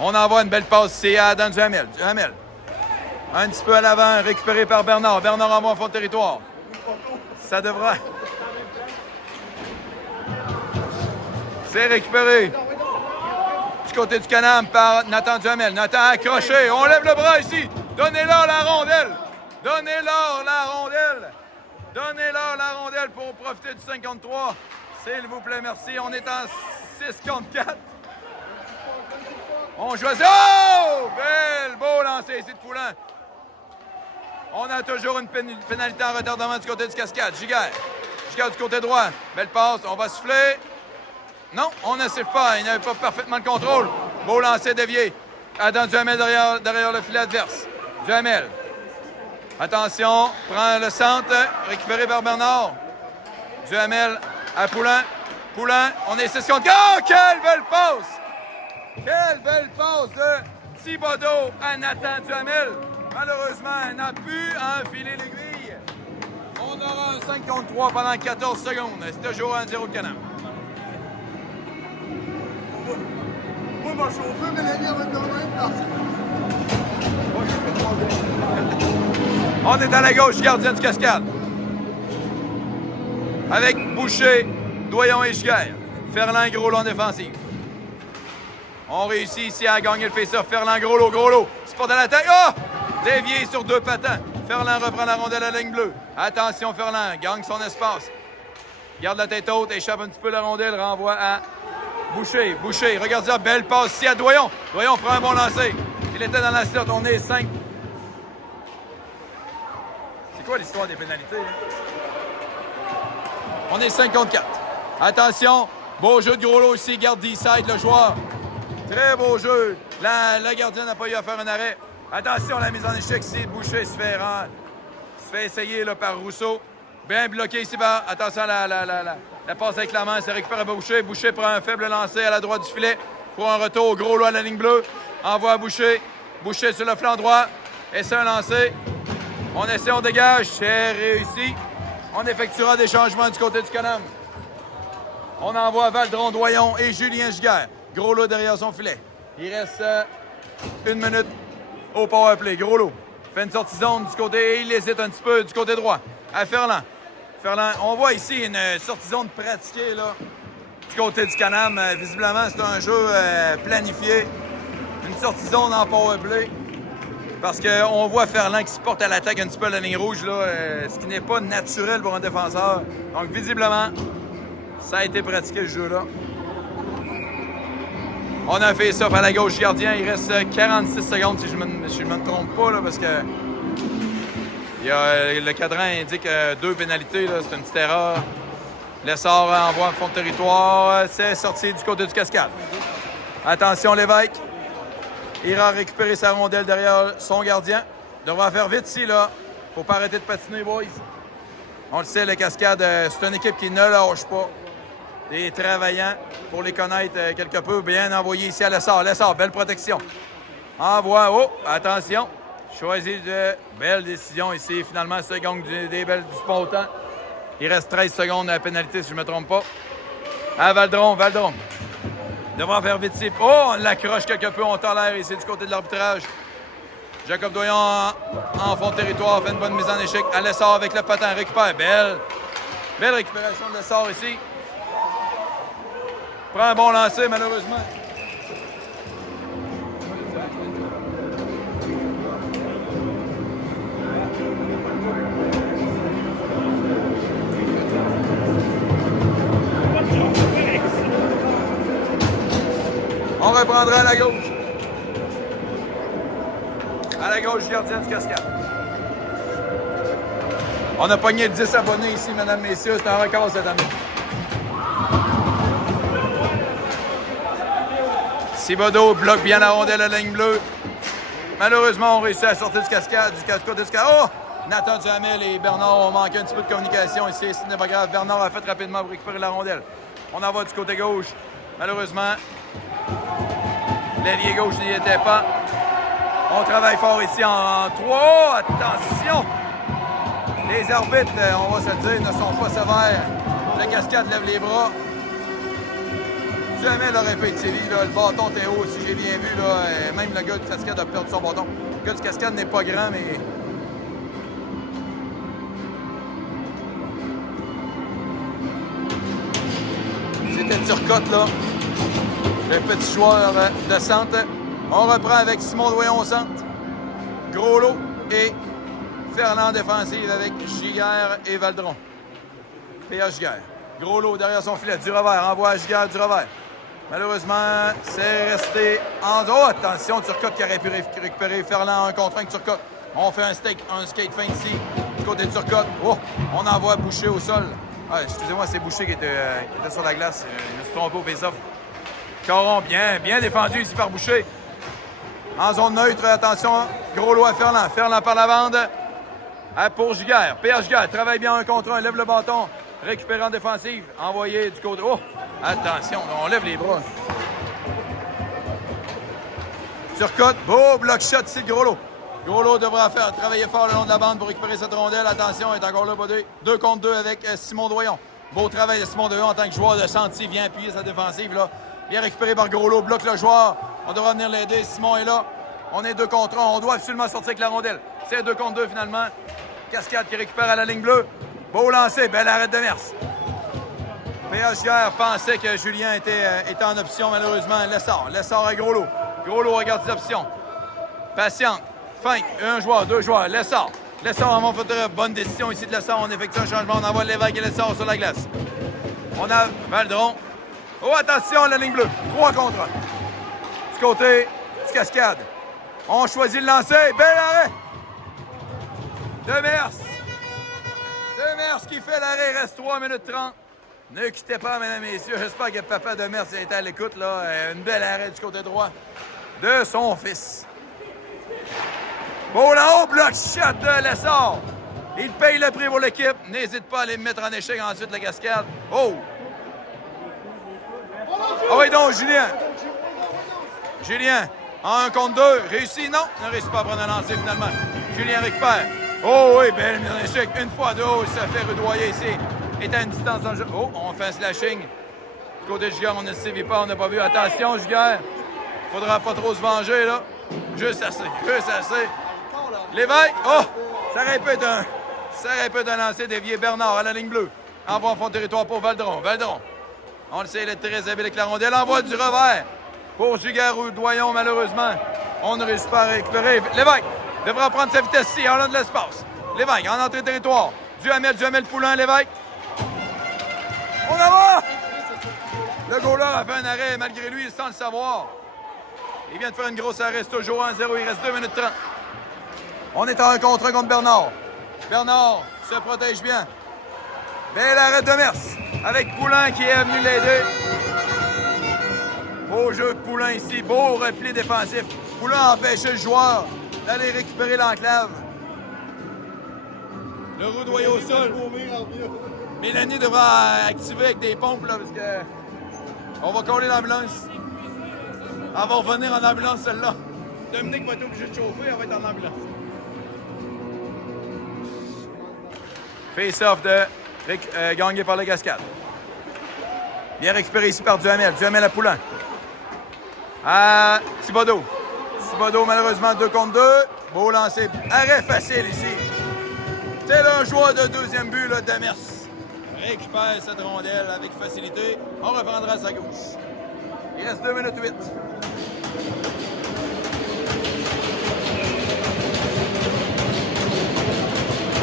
On envoie une belle passe. C'est Adam Duhamel. Duhamel. Un petit peu à l'avant, récupéré par Bernard. Bernard envoie en fond de territoire. Ça devra... C'est récupéré. Du côté du Canam par Nathan Duhamel. Nathan accroché. On lève le bras ici. Donnez-leur la rondelle. Donnez-leur la rondelle. Donnez-leur la rondelle pour profiter du 53. S'il vous plaît, merci. On est en 6 contre 4. On choisit. Oh! Belle, beau lancer ici de Poulin. On a toujours une pénalité en retardement du côté du Cascade. Giguère. Giguère du côté droit. Belle passe. On va souffler. Non, on ne siffle pas. Il n'avait pas parfaitement le contrôle. Beau lancer dévié. Adam Duhamel derrière le filet adverse. Duhamel. Attention. Prend le centre. Récupéré par Bernard. Duhamel à Poulin. Poulin. On est 6 contre 4. Oh, quelle belle passe! Quelle belle passe de Thibodeau à Nathan Duhamel. Malheureusement, elle n'a pu enfiler l'aiguille. On aura un 5 contre 3 pendant 14 secondes. C'est toujours 1-0 de Canam. Moi, mon chauffeur, Mélanie, on va te donner une place. On est à la gauche, gardien du Cascade. Avec Boucher, Doyon et Giguère. Ferland Gros en défensive. On réussit ici à gagner le face-off. Ferland Gros Sport à la tête. Oh! Dévié sur 2 patins. Ferland reprend la rondelle à la ligne bleue. Attention, Ferland gagne son espace. Garde la tête haute, échappe un petit peu la rondelle, renvoie à Boucher. Boucher, regarde ça, belle passe ici à Doyon. Doyon prend un bon lancer. Il était dans la slot, on est 5. C'est quoi l'histoire des pénalités, là? On est 5 contre 4. Attention, beau jeu de Gros-Lot ici, garde D-side le joueur. Très beau jeu. Le gardien n'a pas eu à faire un arrêt. Attention, la mise en échec ici. Boucher se fait essayer là, par Rousseau. Bien bloqué ici par... Attention, la passe avec la main, c'est récupéré par Boucher. Boucher prend un faible lancer à la droite du filet pour un retour. Gros-Lot à la ligne bleue. Envoie à Boucher. Boucher sur le flanc droit. Essaie un lancer. On essaie, on dégage. C'est réussi. On effectuera des changements du côté du Canam. On envoie Valdron, Doyon et Julien Giguère. Gros-Lot derrière son filet. Il reste 1 minute au powerplay. Gros-Lot fait une sortie zone du côté. Il hésite un petit peu du côté droit. À Ferland. Ferland, on voit ici une sortie zone pratiquée là, du côté du Canam. Visiblement, c'est un jeu planifié. Une sortie zone en powerplay. Parce qu'on voit Ferland qui se porte à l'attaque un petit peu à la ligne rouge, là, ce qui n'est pas naturel pour un défenseur. Donc, visiblement, ça a été pratiqué, le jeu-là. On a fait ça à la gauche gardien. Il reste 46 secondes, si je ne me trompe pas, là, parce que le cadran indique 2 pénalités. C'est une petite erreur. L'essor envoie en fond de territoire. C'est sorti du côté du Cascade. Attention, Lévesque. Il ira récupérer sa rondelle derrière son gardien. Il devra faire vite ici, là. Faut pas arrêter de patiner, boys. On le sait, le Cascade, c'est une équipe qui ne lâche pas. Des travaillants, pour les connaître quelque peu. Bien envoyé ici à l'essor. L'essor, belle protection. Envoie. Oh, attention. Choisi de belles décisions ici. Finalement, ça gagne des belles du spontan. Il reste 13 secondes à la pénalité, si je ne me trompe pas. À Valdron. Devra faire vite ici. Oh, on l'accroche quelque peu. On tolère ici du côté de l'arbitrage. Jacob Doyon en fond de territoire. Fait une bonne mise en échec. À l'essor avec le patin. Récupère. Belle récupération de l'essor ici. Prend un bon lancer, malheureusement. On reprendra à la gauche. À la gauche, gardien du Cascade. On a pogné 10 abonnés ici, mesdames, messieurs. C'est un record cette année. Thibodeau bloque bien la rondelle à la ligne bleue. Malheureusement, on réussit à sortir du Cascade, du côté du Cascade. Oh! Nathan Duhamel et Bernard ont manqué un petit peu de communication ici. Ce n'est pas grave. Bernard a fait rapidement pour récupérer la rondelle. On en va du côté gauche. Malheureusement, L'ailier gauche n'y était pas. On travaille fort ici en 3. Attention! Les arbitres, on va se le dire, ne sont pas sévères. Le Cascade lève les bras. Jamais l'aurait fait Thierry, là, le bâton était haut, si j'ai bien vu. Là, même le gars du Cascade a perdu son bâton. Le gars du Cascade n'est pas grand, mais... C'était Turcotte, là. Le petit joueur de centre. On reprend avec Simon Doyon au centre. Gros lot et Fernand défensive avec Giguère et Valdron. P.A. Giguère. Gros lot derrière son filet. Du revers. Envoie à Giguère du revers. Malheureusement, c'est resté en... Oh, attention, Turcotte qui aurait pu récupérer Fernand en contre 1 avec Turcotte. On fait un skate fin ici, du côté de Turcotte. Oh, on envoie Boucher au sol. Ah, excusez-moi, c'est Boucher qui était sur la glace. Il me suis trompé au face-off. Caron, bien défendu ici par Boucher. En zone neutre, attention, gros lot à Fernand. Fernand par la bande. Pour Giguère. P.A. Giguère travaille bien un contre un, lève le bâton. Récupérant en défensive. Envoyé du côté... Oh! Attention, on lève les bras. Turcotte. Beau bloc shot ici de Gros-Lot. Gros-Lot devra travailler fort le long de la bande pour récupérer cette rondelle. Attention, il est encore là, Bodé. 2 contre 2 avec Simon Doyon. Beau travail de Simon Doyon en tant que joueur de sentier. Vient appuyer sa défensive. Là. Bien récupéré par Gros-Lot. Bloque le joueur. On devra venir l'aider. Simon est là. On est 2 contre 1. On doit absolument sortir avec la rondelle. C'est 2 contre 2 finalement. Cascade qui récupère à la ligne bleue. Beau lancer. Belle arrêt de Merce. P.A. Giguère pensait que Julien était en option, malheureusement. Lessard à Gros-Lot. Gros-Lot regarde ses options. Patiente. Fin. Un joueur, 2 joueurs. Lessard en Montfaucon. Bonne décision ici de Lessard. On effectue un changement. On envoie Lévesque et Lessard sur la glace. On a Valdron. Oh, attention, la ligne bleue. 3 contre 1. Du côté du Cascade. On choisit le lancer. Bel arrêt. Demers qui fait l'arrêt. Il reste 3 minutes 30. Ne quittez pas, mesdames et messieurs. J'espère que papa Demers est à l'écoute. Là. Une belle arrêt du côté droit de son fils. Beau là-haut, bloc shot de Lessard. Il paye le prix pour l'équipe. N'hésite pas à les mettre en échec ensuite, la Cascade. Oh! Ah oui, donc, Julien, en 1 contre 2, réussi? Non, ne réussit pas à prendre un lancer finalement. Julien récupère. Oh oui, belle mise en échec. Une fois de haut, il se fait rudoyer ici. Est à une distance dans le jeu. Oh, on fait un slashing. Du côté de Giguère, on ne se sévit pas, on n'a pas vu. Attention, Giguère. Faudra pas trop se venger, là. Juste assez. Lévesque. Oh! Ça répète un lancer dévié. Bernard à la ligne bleue. Envoie en fond de territoire pour Valdron. On le sait, il est très habile avec la rondelle. Envoie du revers pour Giguère ou Doyon, malheureusement. On ne réussit pas à récupérer. Lévesque devra prendre sa vitesse ici, en a de l'espace. Lévesque en entrée de territoire. Duhamel Poulain, Lévesque. On en va! Le goaler a fait un arrêt, malgré lui, sans le savoir. Il vient de faire une grosse arrêt, c'est toujours 1-0, il reste 2 minutes 30. On est en 1 contre 1 contre Bernard. Bernard se protège bien. Bel arrêt de Mers, avec Poulain qui est venu l'aider. Beau jeu de Poulain ici, beau repli défensif. Poulain a empêché le joueur d'aller récupérer l'enclave. Le roudoyer au sol. Mélanie devra activer avec des pompes, là, parce que on va coller l'ambulance. Elle va revenir en ambulance, celle-là. Dominique va être obligé de chauffer, elle va être en ambulance. Face-off gagné par le Cascade. Bien récupéré ici par Duhamel. Duhamel à Poulain. À Thibodeau. Thibodeau, malheureusement, 2 contre 2. Beau lancer. Arrêt facile ici. C'est un joueur de deuxième but, là, Demers. Récupère cette rondelle avec facilité. On reprendra à sa gauche. Il reste 2 minutes 8.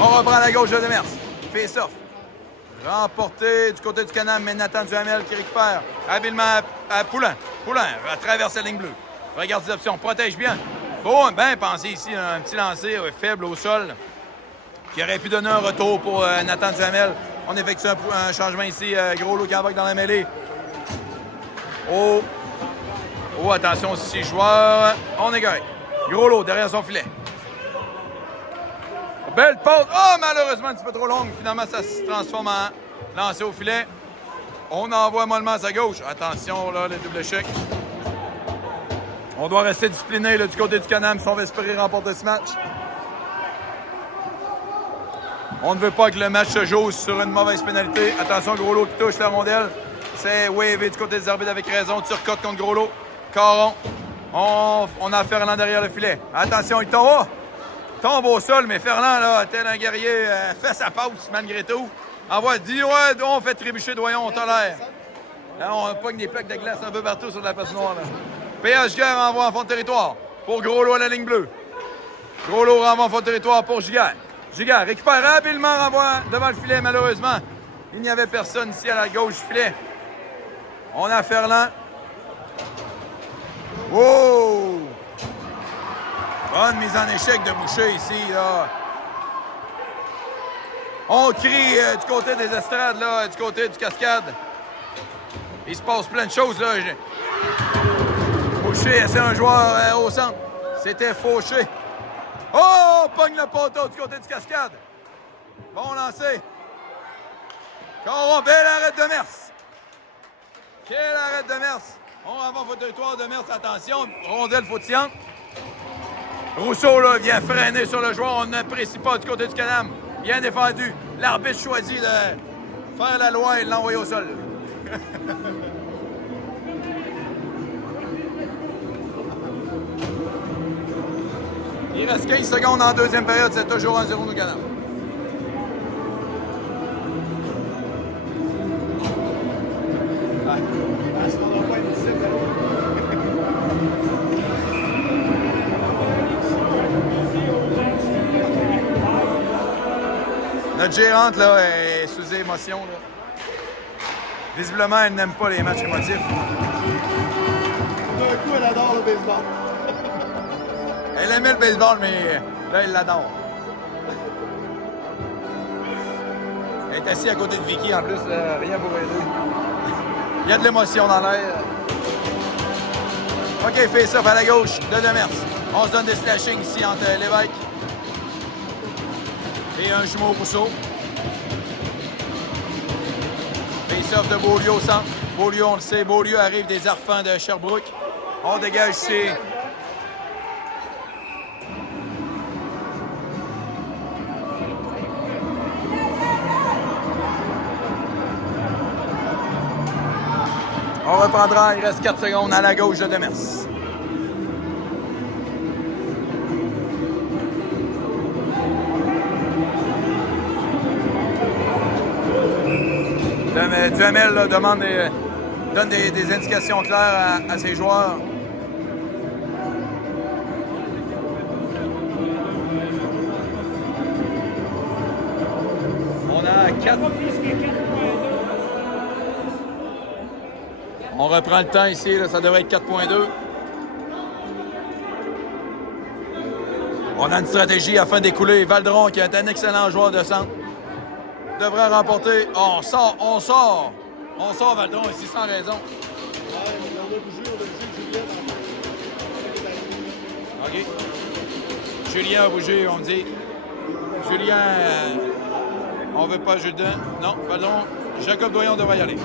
On reprend à la gauche de Demers. Face-off. Remporté du côté du Canam, mais Nathan Duhamel qui récupère habilement à Poulain. Poulain traverse la ligne bleue. Regarde ses options. Protège bien. Bon, bien pensé ici. Un petit lancer faible au sol qui aurait pu donner un retour pour Nathan Duhamel. On effectue un changement ici. Gros lot qui embarque dans la mêlée. Oh, attention, 6 joueurs. On est correct. Gros lot derrière son filet. Belle pause. Oh, malheureusement, un petit peu trop longue. Finalement, ça se transforme en lancer au filet. On envoie mollement à sa gauche. Attention, là, le double échec. On doit rester discipliné là, du côté du Canam si on veut espérer remporter ce match. On ne veut pas que le match se joue sur une mauvaise pénalité. Attention, Gros-Lot qui touche la rondelle. C'est wavé du côté des arbitres avec raison. Turcotte contre Gros-Lot. Caron. On a Ferland derrière le filet. Attention, il tombe. Oh! Tombe au sol, mais Ferland, là, tel un guerrier, fait sa passe malgré tout. Envoie, dit, ouais, on fait trébucher Doyon, on tolère. Là, on pogne des plaques de glace un peu partout sur la patinoire. PH Guerre envoie en fond de territoire pour Gros-Lot à la ligne bleue. Gros-Lot renvoie en fond de territoire pour Giguère. Giguère récupère rapidement, renvoie devant le filet, malheureusement. Il n'y avait personne ici à la gauche du filet. On a Ferland. Oh! Bonne mise en échec de Boucher ici, là. On crie du côté des estrades, là, du côté du cascade. Il se passe plein de choses, là. Boucher essaie un joueur au centre. C'était Fauché. Oh! Pogne le poteau du côté du cascade. Bon lancer. Caron, bel arrêt de Mers. Quel arrêt de Mers. On avance au territoire de Mers, attention. Rondelle fautillante. Rousseau là, vient freiner sur le joueur. On n'apprécie pas du côté du Canam. Bien défendu. L'arbitre choisit de faire la loi et l'envoyer au sol. Il reste 15 secondes en deuxième période. C'est toujours 1-0 au Canam. Notre gérante là, est sous émotion. Là. Visiblement, elle n'aime pas les matchs émotifs. D'un coup, elle adore le baseball. Elle aimait le baseball, mais là, elle l'adore. Elle est assise à côté de Vicky en plus, là, rien pour aider. Il y a de l'émotion dans l'air. OK, face-off à la gauche de Demers. On se donne des slashings ici entre Lévesque et un jumeau Rousseau. Face-off de Beaulieu au centre. Beaulieu, on le sait, Beaulieu arrive des Arfans de Sherbrooke. On dégage ici. On reprendra, il reste 4 secondes à la gauche de Demers. Duhamel là, donne des indications claires à ses joueurs. On a 4. On reprend le temps ici, là, ça devrait être 4.2. On a une stratégie afin d'écouler Valdron, qui est un excellent joueur de centre. Devrait remporter. Oh, on sort Valdron ici sans raison. OK. Julien a bougé, on me dit. Julien, on veut pas Julien. Non, Valdron. Jacob Doyon devrait y aller.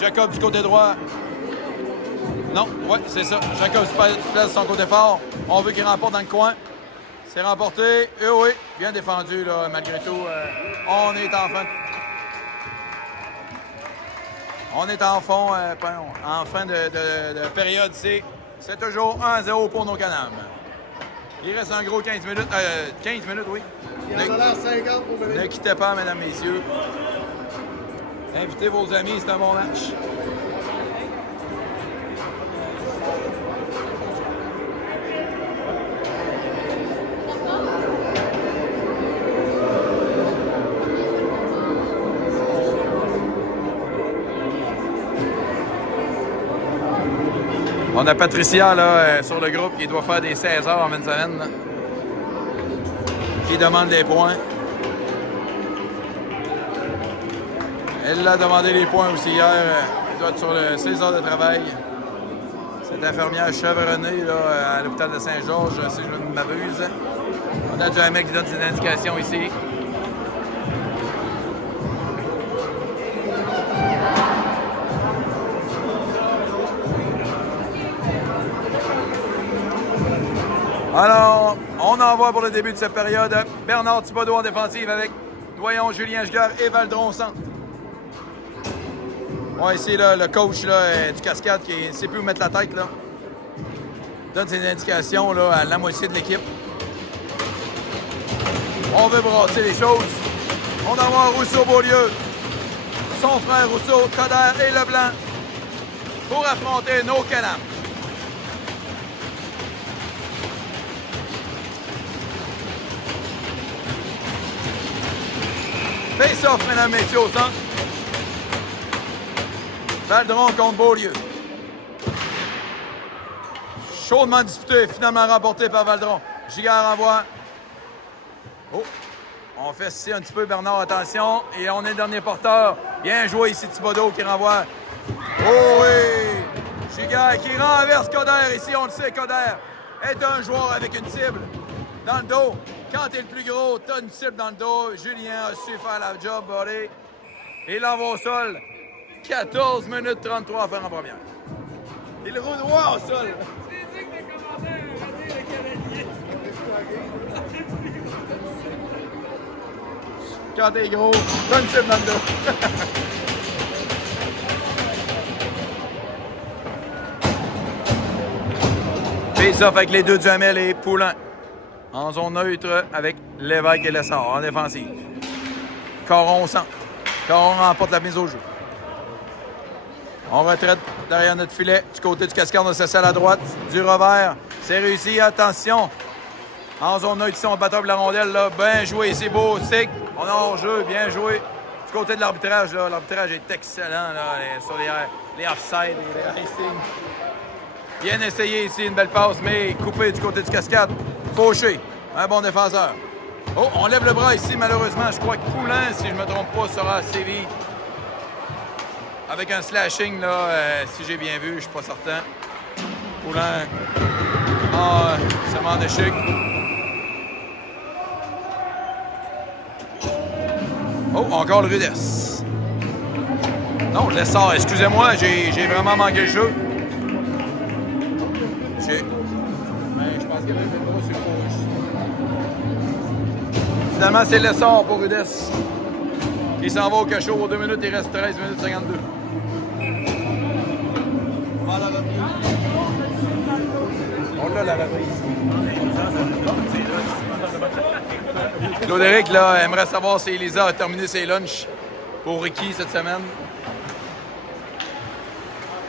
Jacob du côté droit. Non, ouais, c'est ça. Jacob se place de son côté fort. On veut qu'il remporte dans le coin. C'est remporté. Et oui, bien défendu, là, malgré tout. On est en fin. On est en fond, en fin de période ici. C'est toujours 1-0 pour nos Canam. Il reste un gros 15 minutes. 15 minutes, oui. Il en a l'air 50 pour venir. Ne quittez pas, mesdames, messieurs. Invitez vos amis, c'est un bon match. On a Patricia là, sur le groupe qui doit faire des 16 heures en fin de semaine. Là, qui demande des points. Elle a demandé les points aussi hier. Elle doit être sur le 16 heures de travail. Cette infirmière chevronnée là, à l'hôpital de Saint-Georges, si je ne m'abuse. On a déjà un mec qui donne ses indications ici. Alors, on envoie pour le début de cette période Bernard Thibodeau en défensive avec Doyon, Julien Giguère et Valdron au centre. Ouais, ici, là, le coach là, du Cascade qui ne sait plus où mettre la tête. Là. Donne ses indications là, à la moitié de l'équipe. On veut brasser les choses. On envoie Rousseau-Beaulieu, son frère Rousseau, Coder et Leblanc pour affronter nos Canams. Face-off, mesdames et messieurs, au centre. Valdron contre Beaulieu. Chaudement disputé, finalement remporté par Valdron. Giguère envoie. Oh, on fait ici un petit peu, Bernard, attention. Et on est le dernier porteur. Bien joué ici, Thibodeau qui renvoie. Oh oui! Giguère qui renverse Coder. Ici, on le sait, Coder est un joueur avec une cible dans le dos. Quand t'es le plus gros, t'as une cible dans le dos. Julien a su faire la job, allez. Et l'envoie au sol. 14 minutes 33 à faire en première. Il roule droit au sol. Quand t'es gros, t'as une cible dans le dos. Face-off avec les deux Duhamel et Poulain. En zone neutre avec Lévesque et Lessard en défensive. Caron au centre. Caron remporte la mise au jeu. On retraite derrière notre filet. Du côté du Cascade, on s'essaie à la droite. Du revers. C'est réussi. Attention. En zone neutre, ici, on bat up la rondelle. Là. Bien joué ici. Beau stick. On est en jeu. Bien joué. Du côté de l'arbitrage, là, l'arbitrage est excellent là, sur les offside, les icing. Bien essayé ici. Une belle passe, mais coupé du côté du Cascade. Fauché. Un bon défenseur. Oh, on lève le bras ici, malheureusement. Je crois que Poulain, si je ne me trompe pas, sera sévi. Avec un slashing, là, si j'ai bien vu, je ne suis pas certain. Poulain. Ah, seulement d'échec. Oh, encore le Rudesse. Non, le Lessard, excusez-moi, j'ai vraiment manqué le jeu. Je pense qu'il y avait une grosse sur le gauche. Finalement, c'est Lessard pour Rudesse. Il s'en va au cachot aux 2 minutes, il reste 13 minutes 52. On l'a la reprise. Claude-Éric là, aimerait savoir si Elisa a terminé ses lunchs pour Ricky cette semaine.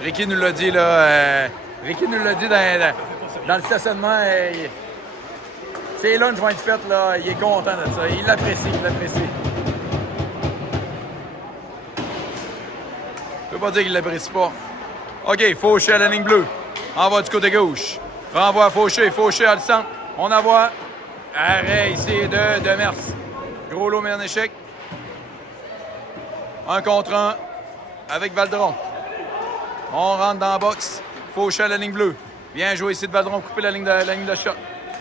Ricky nous l'a dit là. Ricky nous l'a dit dans le stationnement. Ses lunchs vont être faits là. Il est content de ça. Il l'apprécie, il l'apprécie. Je peux pas dire qu'il l'apprécie pas. OK, Fauché à la ligne bleue. Envoie du côté gauche. Renvoie à Fauché. Fauché à le centre. On envoie. Arrêt ici de Demers. Gros lot, mais en échec. 1 contre 1 avec Valdron. On rentre dans la boxe. Fauché à la ligne bleue. Bien joué ici de Valdron. Couper la ligne de shot.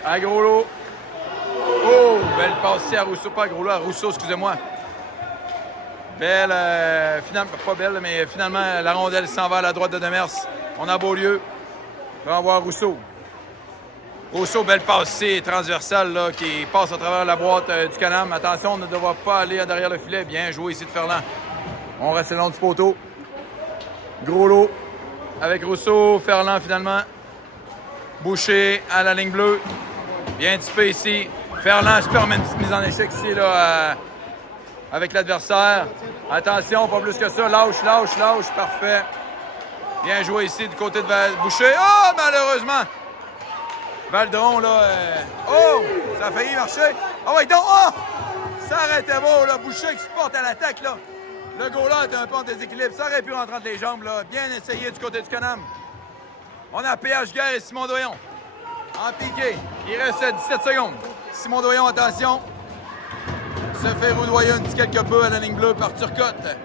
À gros lot. Oh, belle passe ici à Rousseau. Pas à gros lot, à Rousseau, excusez-moi. Belle, finalement, pas belle, mais finalement, la rondelle s'en va à la droite de Demers. On a Beaulieu. Renvoie à Rousseau. Rousseau, belle passe ici, transversale, là, qui passe à travers la boîte du Canam. Attention, on ne devra pas aller derrière le filet. Bien joué ici de Ferland. On reste le long du poteau. Gros lot avec Rousseau, Ferland finalement. Boucher à la ligne bleue. Bien typé ici. Ferland se permet une petite mise en échec ici, là, avec l'adversaire. Attention, pas plus que ça. Lâche. Parfait. Bien joué ici du côté de Boucher. Oh, malheureusement! Valdron, là. Oh! Ça a failli marcher. Ah ouais, donc, oh! Ça aurait été beau, là. Boucher qui se porte à l'attaque, là. Le goal-là est un peu en déséquilibre. Ça aurait pu rentrer entre les jambes, là. Bien essayé du côté du Canam. On a PH Giguère et Simon Doyon. En piqué. Il reste 17 secondes. Simon Doyon, attention. Se fait roudoyer un petit quelque peu à la ligne bleue par Turcotte.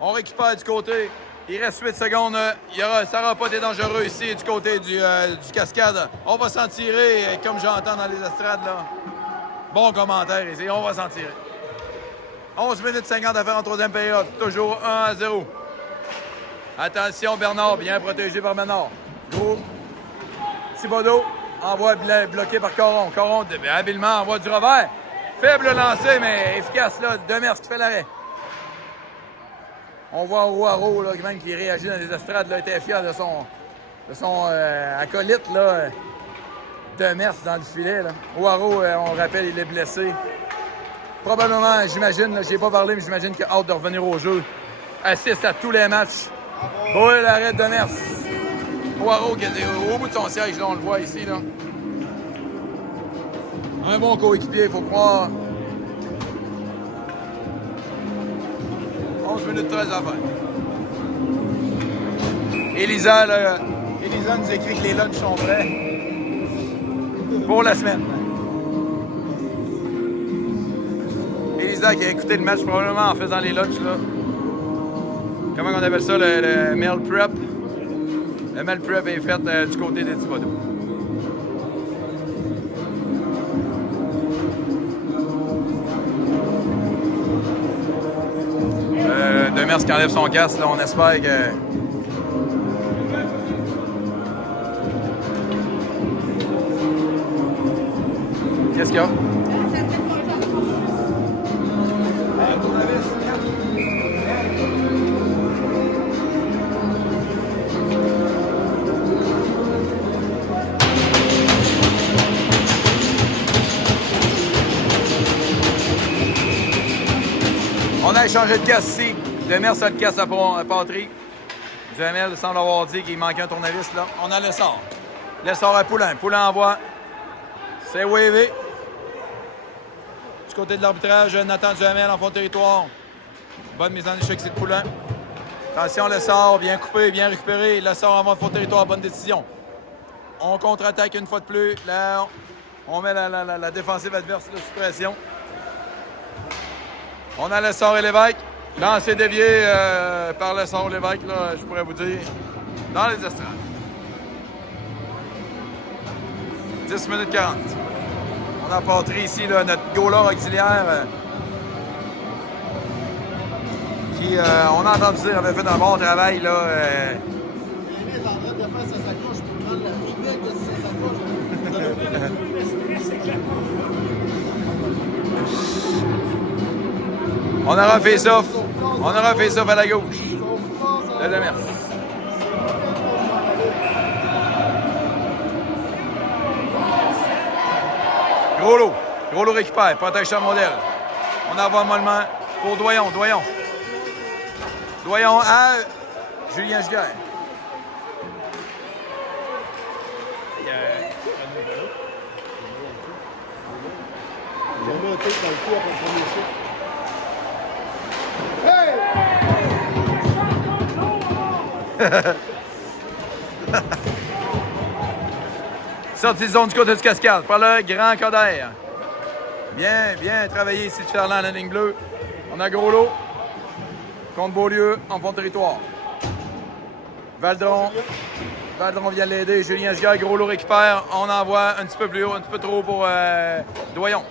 On récupère du côté. Il reste 8 secondes. Ça n'aura pas été dangereux ici du côté du Cascade. On va s'en tirer, comme j'entends dans les estrades. Là. Bon commentaire ici. On va s'en tirer. 11 minutes 50 à faire en troisième période. Toujours 1-0. Attention, Bernard. Bien protégé par Bernard. Gros. Thibodeau. Envoie bloqué par Caron. Caron, habilement, envoie du revers. Faible lancé, mais efficace, là. Demers qui fait l'arrêt. On voit Ouaro, là, même qui réagit dans les estrades, là, était fier de son acolyte, là. Demers dans le filet, là. Ouaro, on rappelle, il est blessé. Probablement, j'imagine, j'y ai pas parlé, mais j'imagine qu'il a hâte de revenir au jeu. Assiste à tous les matchs. Bon, l'arrêt de Demers. Ouaro qui est au bout de son siège, là, on le voit ici, là. Un bon coéquipier, il faut croire. 11 minutes 13 à faire. Elisa, là, Elisa nous écrit que les lunchs sont prêts pour la semaine. Elisa qui a écouté le match probablement en faisant les lunchs, là. Comment on appelle ça, le meal prep? Le meal prep est fait du côté des Thibodeau. Demers qui enlève son casque, là, on espère que... Qu'est-ce qu'il y a? On a échangé de casse ici. Demers a le casse à Patry. Duhamel semble avoir dit qu'il manquait un tournevis, là. On a l'essor. L'essor à Poulain. Poulain envoie. C'est wavé. Du côté de l'arbitrage, Nathan Duhamel en fond de territoire. Bonne mise en échec, c'est de Poulain. Attention, l'essor, bien coupé, bien récupéré. L'essor en fond de territoire, bonne décision. On contre-attaque une fois de plus. Là, on met la défensive adverse sous pression. On a l'essor et Lévesque. Lancé dévié par l'essor Lévesque, là, je pourrais vous dire, dans les estrades. 10 minutes 40. On a Patry ici, là, notre goaler auxiliaire, qui, on a entendu dire, avait fait un bon travail, là. Il est en train de faire sa sacoche pour prendre la rivette de sa sacoche. On aura fait ça. On aura fait ça à la gauche. De Demers. Gros lot. Gros lot récupère. Protection modèle. On envoie mollement pour Doyon. Doyon. Doyon à Julien Giguère. Il a mis un tape dans le cou après le premier chiffre. Sortie de zone du côté du Cascade par le grand Coder. Bien travaillé ici de Ferland à la ligne bleue. On a gros lot contre Beaulieu en fond de territoire. Valdron vient l'aider. Julien Giguère, gros lot récupère. On envoie un petit peu plus haut, un petit peu trop haut pour Doyon.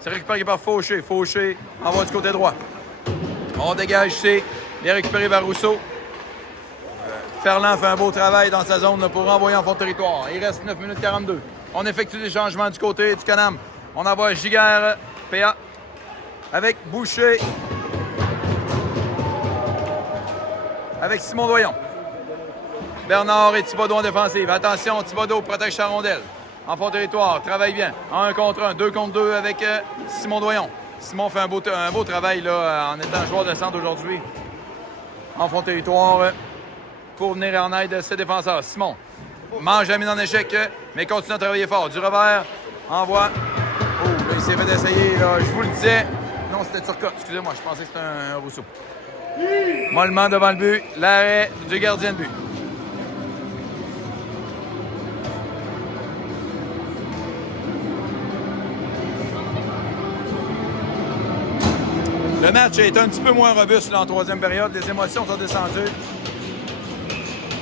C'est récupéré par Fauché. Fauché envoie du côté droit. On dégage ici. Bien récupéré par Rousseau. Ferland fait un beau travail dans sa zone pour renvoyer en fond de territoire. Il reste 9 minutes 42. On effectue des changements du côté du Canam. On envoie Giguère, PA, avec Boucher, avec Simon Doyon. Bernard et Thibodeau en défensive. Attention, Thibodeau protège sa rondelle. En fond de territoire, travaille bien. 1 contre 1, 2 contre 2 avec Simon Doyon. Simon fait un beau travail là, en étant joueur de centre aujourd'hui. En fond de territoire pour venir en aide de ses défenseurs. Simon mange la mise en échec, mais continue à travailler fort. Du revers, envoie. Oh, là, il s'est fait essayer. Là. Je vous le disais. Non, c'était Turcotte. Excusez-moi, je pensais que c'était un Rousseau. Mollement devant le but. L'arrêt du gardien de but. Le match est un petit peu moins robuste là, en troisième période. Les émotions sont descendues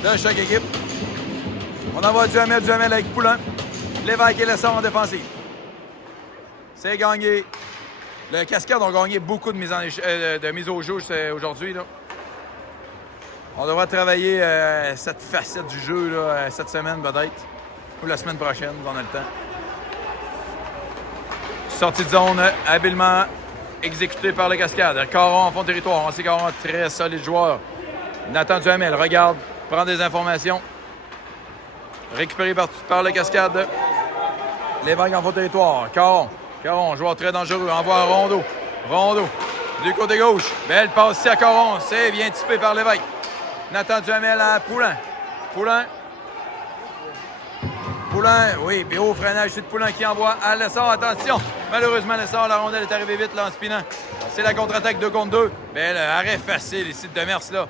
de chaque équipe. On envoie Duhamel avec Poulain. Lévesque et Lessard en défensive. C'est gagné. Le Cascade ont gagné beaucoup de mises au jeu aujourd'hui. Là. On devra travailler cette facette du jeu là, cette semaine peut-être. ou la semaine prochaine, on a le temps. Sortie de zone habilement exécutée par le Cascade. Caron en fond de territoire. On sait Caron, très solide joueur. Nathan Duhamel regarde, prend des informations. Récupéré par le Cascade. Lévesque en fond de territoire. Caron, joueur très dangereux. Envoie à Rondeau. Rondeau, du côté gauche. Belle passe ici à Caron. C'est bien typé par Lévesque. Nathan Duhamel à Poulain. Poulain, oui, puis au freinage, c'est de Poulain qui envoie à Lessard. Attention, malheureusement, Lessard, la rondelle est arrivée vite là, en spinant. C'est la contre-attaque 2 contre 2. Belle arrêt facile ici de Demers là.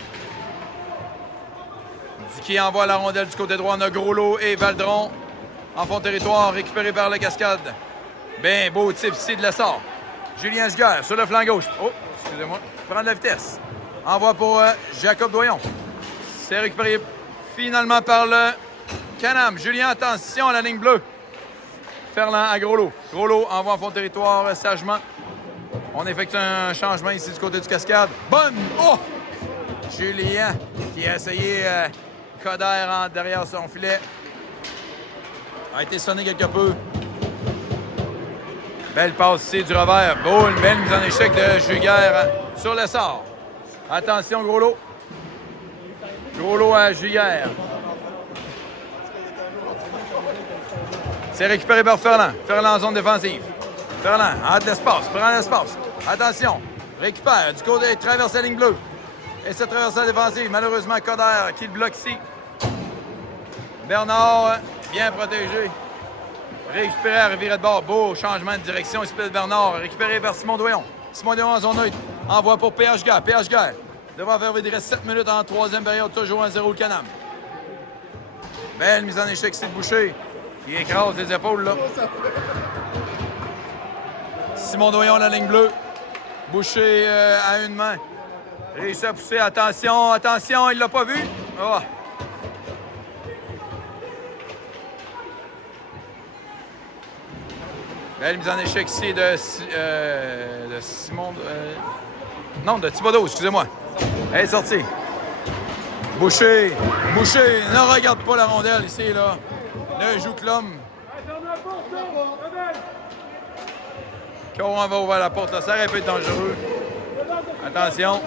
Qui envoie la rondelle du côté droit. On a Groslo et Valdron en fond de territoire, récupéré par le Cascade. Bien, beau type ici de Lessard. Julien Giguère sur le flanc gauche. Oh, excusez-moi, prend de la vitesse. Envoie pour Jacob Doyon. C'est récupéré finalement par le Canam. Julien, attention à la ligne bleue. Ferland à Groslo. Groslo envoie en fond de territoire sagement. On effectue un changement ici du côté du Cascade. Bonne! Oh! Julien qui a essayé Coder derrière son filet. A été sonné quelque peu. Belle passe ici du revers. Beau, une belle mise en échec de Giguère sur le sort. Attention, Groslo. Groslo à Giguère. C'est récupéré par Ferland. Ferland en zone défensive. Ferland a de l'espace. Prend l'espace. Attention. Récupère du côté, traverse la ligne bleue. Et cette traversée défensive. Malheureusement, Coder qui le bloque ici. Bernard, bien protégé. Récupéré à revirer de bord. Beau changement de direction ici de Bernard. Récupéré par Simon Doyon. Simon Doyon en zone neutre. Envoie pour PH Guerre. PH Guerre devra faire il reste 7 minutes en troisième période. Toujours 1-0 le Canam. Belle mise en échec ici de Boucher. Qui écrase les épaules, là. Simon Doyon, la ligne bleue. Boucher à une main. Réussit à pousser. Attention, attention, il l'a pas vu. Oh. Belle mise en échec ici de Simon... non, de Thibodeau, excusez-moi. Elle est sortie. Boucher, ne regarde pas la rondelle ici, là. Ne joue que l'homme. Caron va ouvrir la porte, là. Ça aurait pu être dangereux. Attention.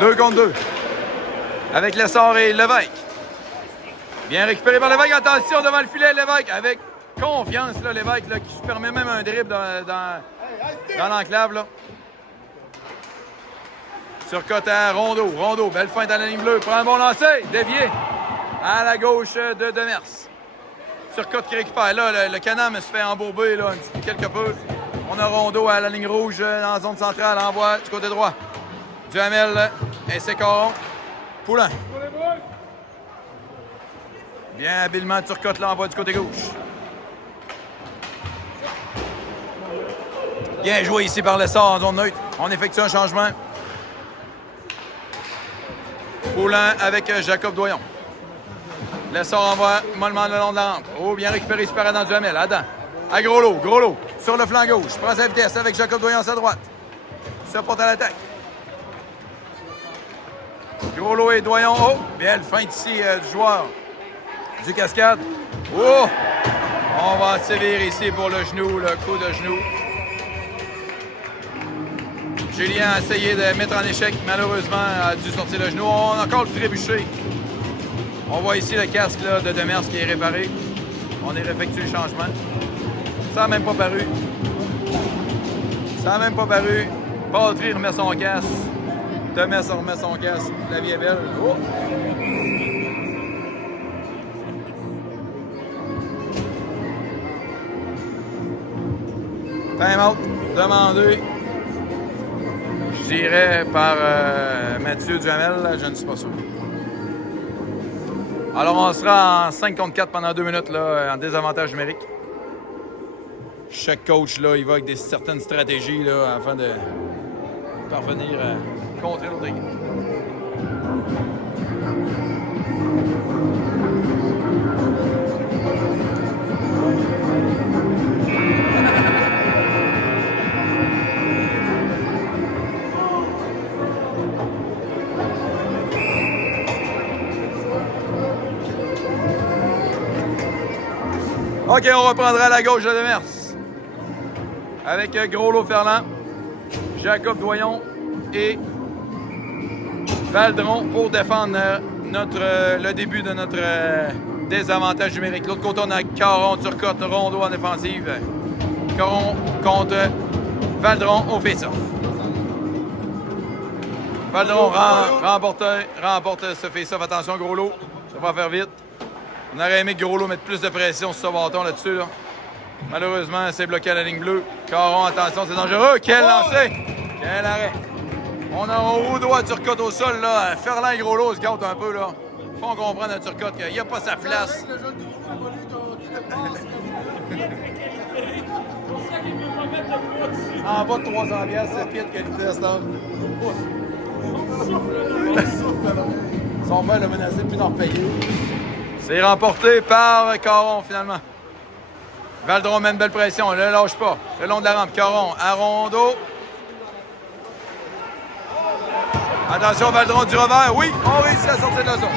Deux contre deux. Avec Lessard et Lévesque. Bien récupéré par Lévesque. Attention devant le filet, Lévesque. Avec confiance, là, Lévesque, là, qui se permet même un dribble dans l'enclave. Là. Surcote à Rondeau. Belle feinte à la ligne bleue. Prend un bon lancer. Dévié à la gauche de Demers. Surcote qui récupère. Là, le Canam se fait embourber là, quelque peu. On a Rondeau à la ligne rouge dans la zone centrale. Envoie du côté droit. Duhamel et c'est Caron. Poulain. Bien habilement, Turcotte l'envoie du côté gauche. Bien joué ici par Lessard en zone neutre. On effectue un changement. Poulain avec Jacob Doyon. Lessard envoie mollement le long de la rampe. Oh, bien récupéré ici par Adam Duhamel. Adam. À Groslo. Sur le flanc gauche. Prend sa vitesse avec Jacob Doyon à sa droite. Se porte à l'attaque. Groslo et Doyon. Oh, belle feinte ici du joueur du Cascade. Oh! On va sévir ici pour le genou, le coup de genou. Julien a essayé de mettre en échec. Malheureusement, a dû sortir le genou. On a encore le trébuché. On voit ici le casque là, de Demers qui est réparé. On est effectué le changement. Ça n'a même pas paru. Patry remet son casque. Demers remet son casque. La vie est belle. Oh! Time-out demandé, je dirais, par Mathieu Duhamel. Je ne suis pas sûr. Alors, on sera en 5 contre 4 pendant 2 minutes là, en désavantage numérique. Chaque coach, là, il va avec certaines stratégies là, afin de parvenir à contrer l'autre équipe. OK, on reprendra à la gauche de Demers. Avec Gros-Lot Ferland, Jacob Doyon et Valdron pour défendre le début de notre désavantage numérique. De l'autre côté, on a Caron, Turcotte, Rondeau en défensive. Caron contre Valdron au face-off. Valdron remporte ce face-off. Attention, Gros-Lot. Ça va faire vite. On aurait aimé que Gros-Lot mette plus de pression sur ce bâton là-dessus. Là. Malheureusement, c'est bloqué à la ligne bleue. Caron, attention, c'est dangereux. Quel lancer! Quel arrêt! On a un haut droit à Turcotte au sol. Là. Ferland et Gros-Lot se gâtent un peu. Là. Faut comprendre à Turcotte qu'il n'y a pas sa place. Le jeune gros a volé qui dépasse. En bas de 300 piastres, c'est pied de qualité à ce temps. Son père l'a menacé de plus d'en payer. C'est remporté par Caron, finalement. Valdron met une belle pression, ne le lâche pas. C'est le long de la rampe. Caron à Rondeau. Attention, Valdron du revers. Oui, on réussit à sortir de la zone.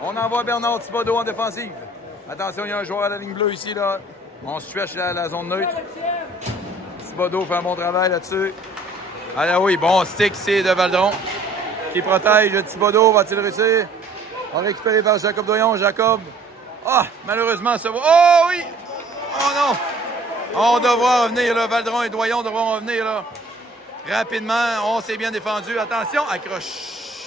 On envoie Bernard Thibodeau en défensive. Attention, il y a un joueur à la ligne bleue ici. Là. On stretch la zone neutre. Thibodeau fait un bon travail là-dessus. Ah oui, bon stick ici de Valdron qui protège Thibodeau. Va-t-il réussir? On récupéré par Jacob Doyon. Jacob. Ah, malheureusement, ça va. Oh oui! Oh non! On devra revenir là. Valdron et Doyon devront revenir là. Rapidement, on s'est bien défendu. Attention, accroche.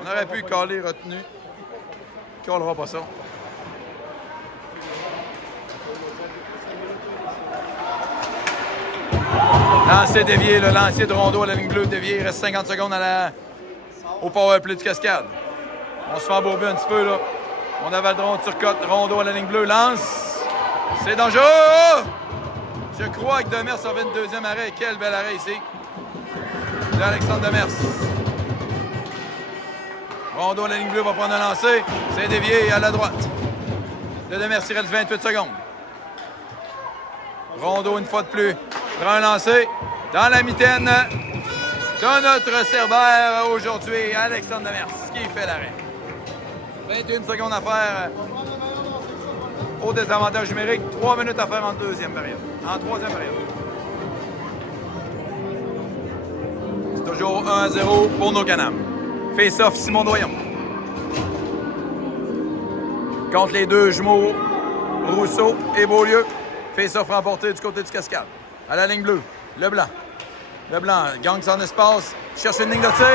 On aurait pu caler retenu. On ne callera pas ça. Lancer dévié, le lancer de Rondeau à la ligne bleue dévié. Il reste 50 secondes au powerplay du Cascade. On se fait embourber un petit peu là. On a Valdron, Turcotte, Rondeau à la ligne bleue. Lance. C'est dangereux. Oh! Je crois que Demers a fait une deuxième arrêt. Quel bel arrêt ici. De Alexandre Demers. Rondeau à la ligne bleue va prendre un lancer. C'est dévié à la droite. De Demers, il reste 28 secondes. Rondeau une fois de plus. Prend un lancer dans la mitaine de notre Cerbère aujourd'hui, Alexandre Demers, qui fait l'arrêt. 21 secondes à faire au désavantage numérique. 3 minutes à faire en deuxième période. En troisième période. C'est toujours 1-0 pour nos Canam. Face-off Simon Doyon. Contre les deux jumeaux Rousseau et Beaulieu. Face-off remporté du côté du Cascade. À la ligne bleue, Leblanc. Leblanc gagne son espace, cherche une ligne de tir.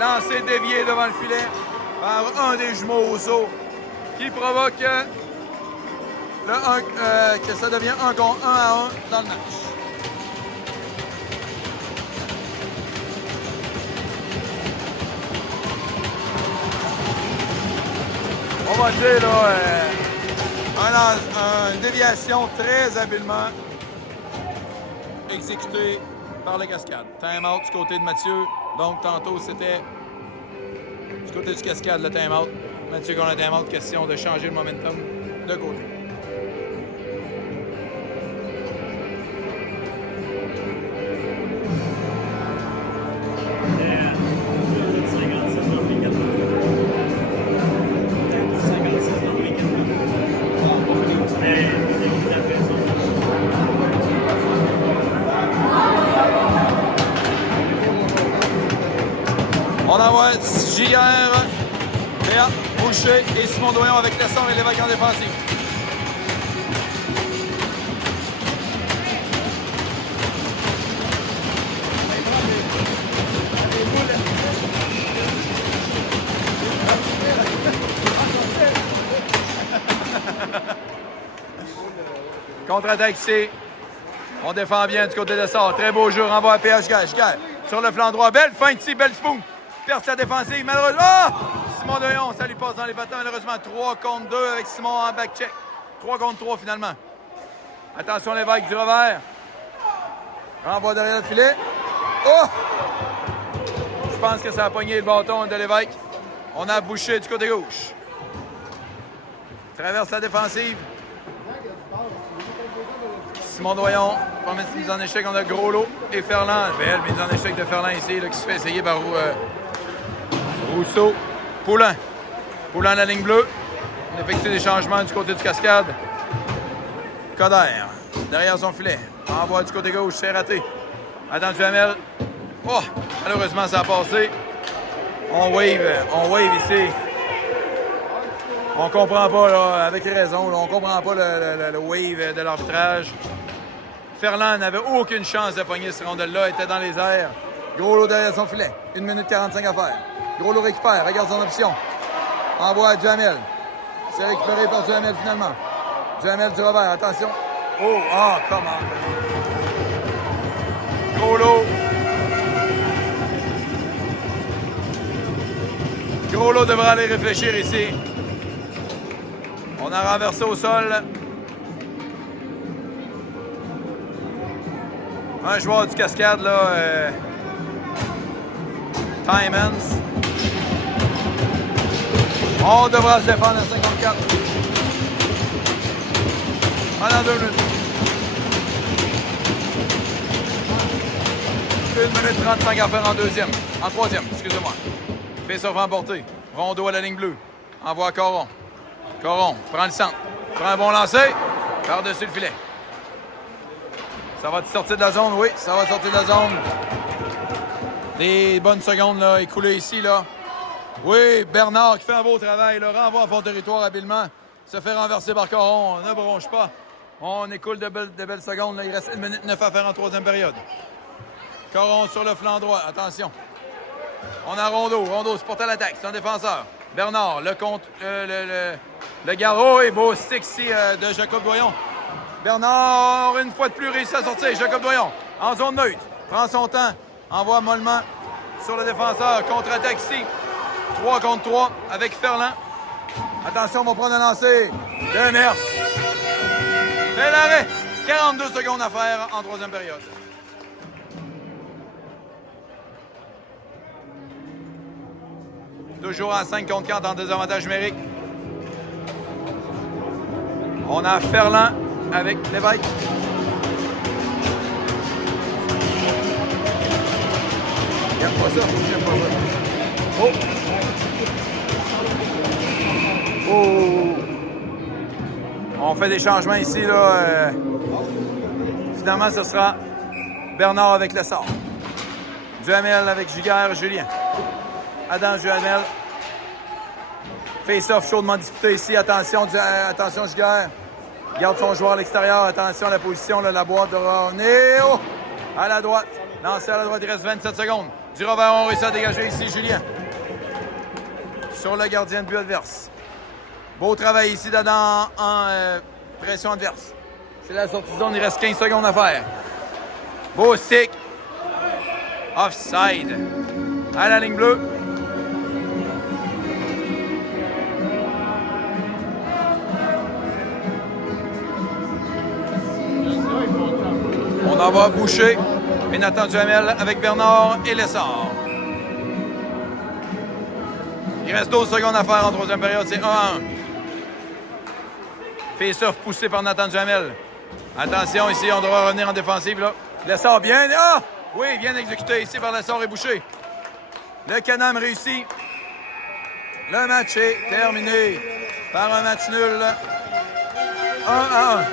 Lancé dévié devant le filet par un des jumeaux Rousseau qui provoque que ça devient 1 contre 1 à 1 dans le match. On va dire là, une déviation très habilement exécutée par le Cascade. Time-out du côté de Mathieu. Donc tantôt c'était du côté du Cascade le time-out. Mathieu qu'on a time-out, question de changer le momentum de côté. On envoie JR, Béat, Boucher et Simon Doyon avec Lessard et Lévesque en défensive. Contre-attaque ici. On défend bien du côté de Lessard. Très beau jeu. Renvoie à PH Gage. Sur le flanc droit. Belle feinte ici. Belle spoon. Perd sa défensive, malheureusement. Ah! Simon Doyon, ça lui passe dans les battants, malheureusement. 3 contre 2 avec Simon en back-check. 3 contre 3 finalement. Attention, Lévesque du revers. Renvoie derrière le filet. Oh! Je pense que ça a pogné le bâton de Lévesque. On a Boucher du côté gauche. Traverse la défensive. Simon Doyon, première mise en échec, on a Groslo et Ferland. Belle mise en échec de Ferland ici, là, qui se fait essayer par Rousseau. Poulain. Poulain à la ligne bleue. On effectue des changements du côté du Cascade. Coder, derrière son filet. Envoie du côté gauche, c'est raté. Adam Duhamel. Oh, malheureusement, ça a passé. On wave ici. On comprend pas, là, avec raison, là, on comprend pas le wave de l'arbitrage. Ferland n'avait aucune chance de pogner ce rondelle-là, était dans les airs. Gros lot derrière son filet. 1 minute 45 à faire. Gros lot récupère, regarde son option. Envoie à Duhamel. C'est récupéré par Duhamel finalement. Duhamel du revers, attention. Oh, comment. Gros lot. Gros lot devra aller réfléchir ici. On a renversé au sol. Un joueur du Cascade, là, Timans. On devra se défendre à 54. Pendant 2 minutes. 1 minute 35 à faire en troisième, excusez-moi. Face-off remporté. Rondeau à la ligne bleue. Envoie à Coron. Coron prend le centre. Prend un bon lancer. Par-dessus le filet. Ça va sortir de la zone? Oui, ça va sortir de la zone. Des bonnes secondes là, écoulées ici. Là. Oui, Bernard qui fait un beau travail. Le renvoie à fond territoire habilement. Se fait renverser par Coron. Ne bronche pas. On écoule de belles secondes. Là. Il reste 1 minute 9 à faire en troisième période. Coron sur le flanc droit. Attention. On a Rondeau. Rondeau se porte à l'attaque. C'est un défenseur. Bernard, le garrot et beau stick ici de Jacob Doyon. Bernard, une fois de plus, réussi à sortir. Jacob Doyon, en zone neutre. Prend son temps. Envoie mollement sur le défenseur. Contre-attaque ici. 3 contre 3 avec Ferland. Attention, on va prendre un lancer. Demers. Bel arrêt. 42 secondes à faire en troisième période. Toujours en 5 contre 4 en désavantage numérique. On a Ferland avec Lévesque. J'aime pas ça. J'aime pas ça. Oh! On fait des changements ici. Là, finalement, ce sera Bernard avec le sort. Duhamel avec Giguère, Julien. Adam Duhamel. Face-off chaudement disputé ici. Attention Giguère. Garde son joueur à l'extérieur. Attention à la position. Là, la boîte de Roneo. À la droite. Lancé à la droite. Il reste 27 secondes. Du revers, on réussit à dégager ici Julien. Sur le gardien de but adverse. Beau travail ici d'Adam en pression adverse. C'est la sortie de zone. Il reste 15 secondes à faire. Beau stick. Offside. À la ligne bleue. On en va Boucher et Nathan Duhamel avec Bernard et Lessard. Il reste 12 secondes à faire en troisième période, c'est 1-1. Face-off poussé par Nathan Duhamel. Attention ici, on devra revenir en défensive. Là. Lessard bien. Ah! Oui, bien exécuté ici par Lessard et Boucher. Le Canam réussit. Le match est terminé par un match nul. 1-1.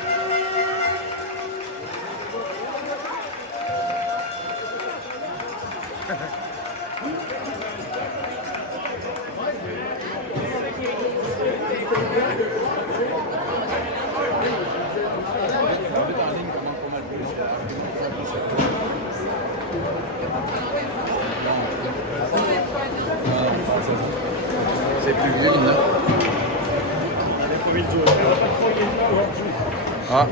C'est plus vieux, là. Ah.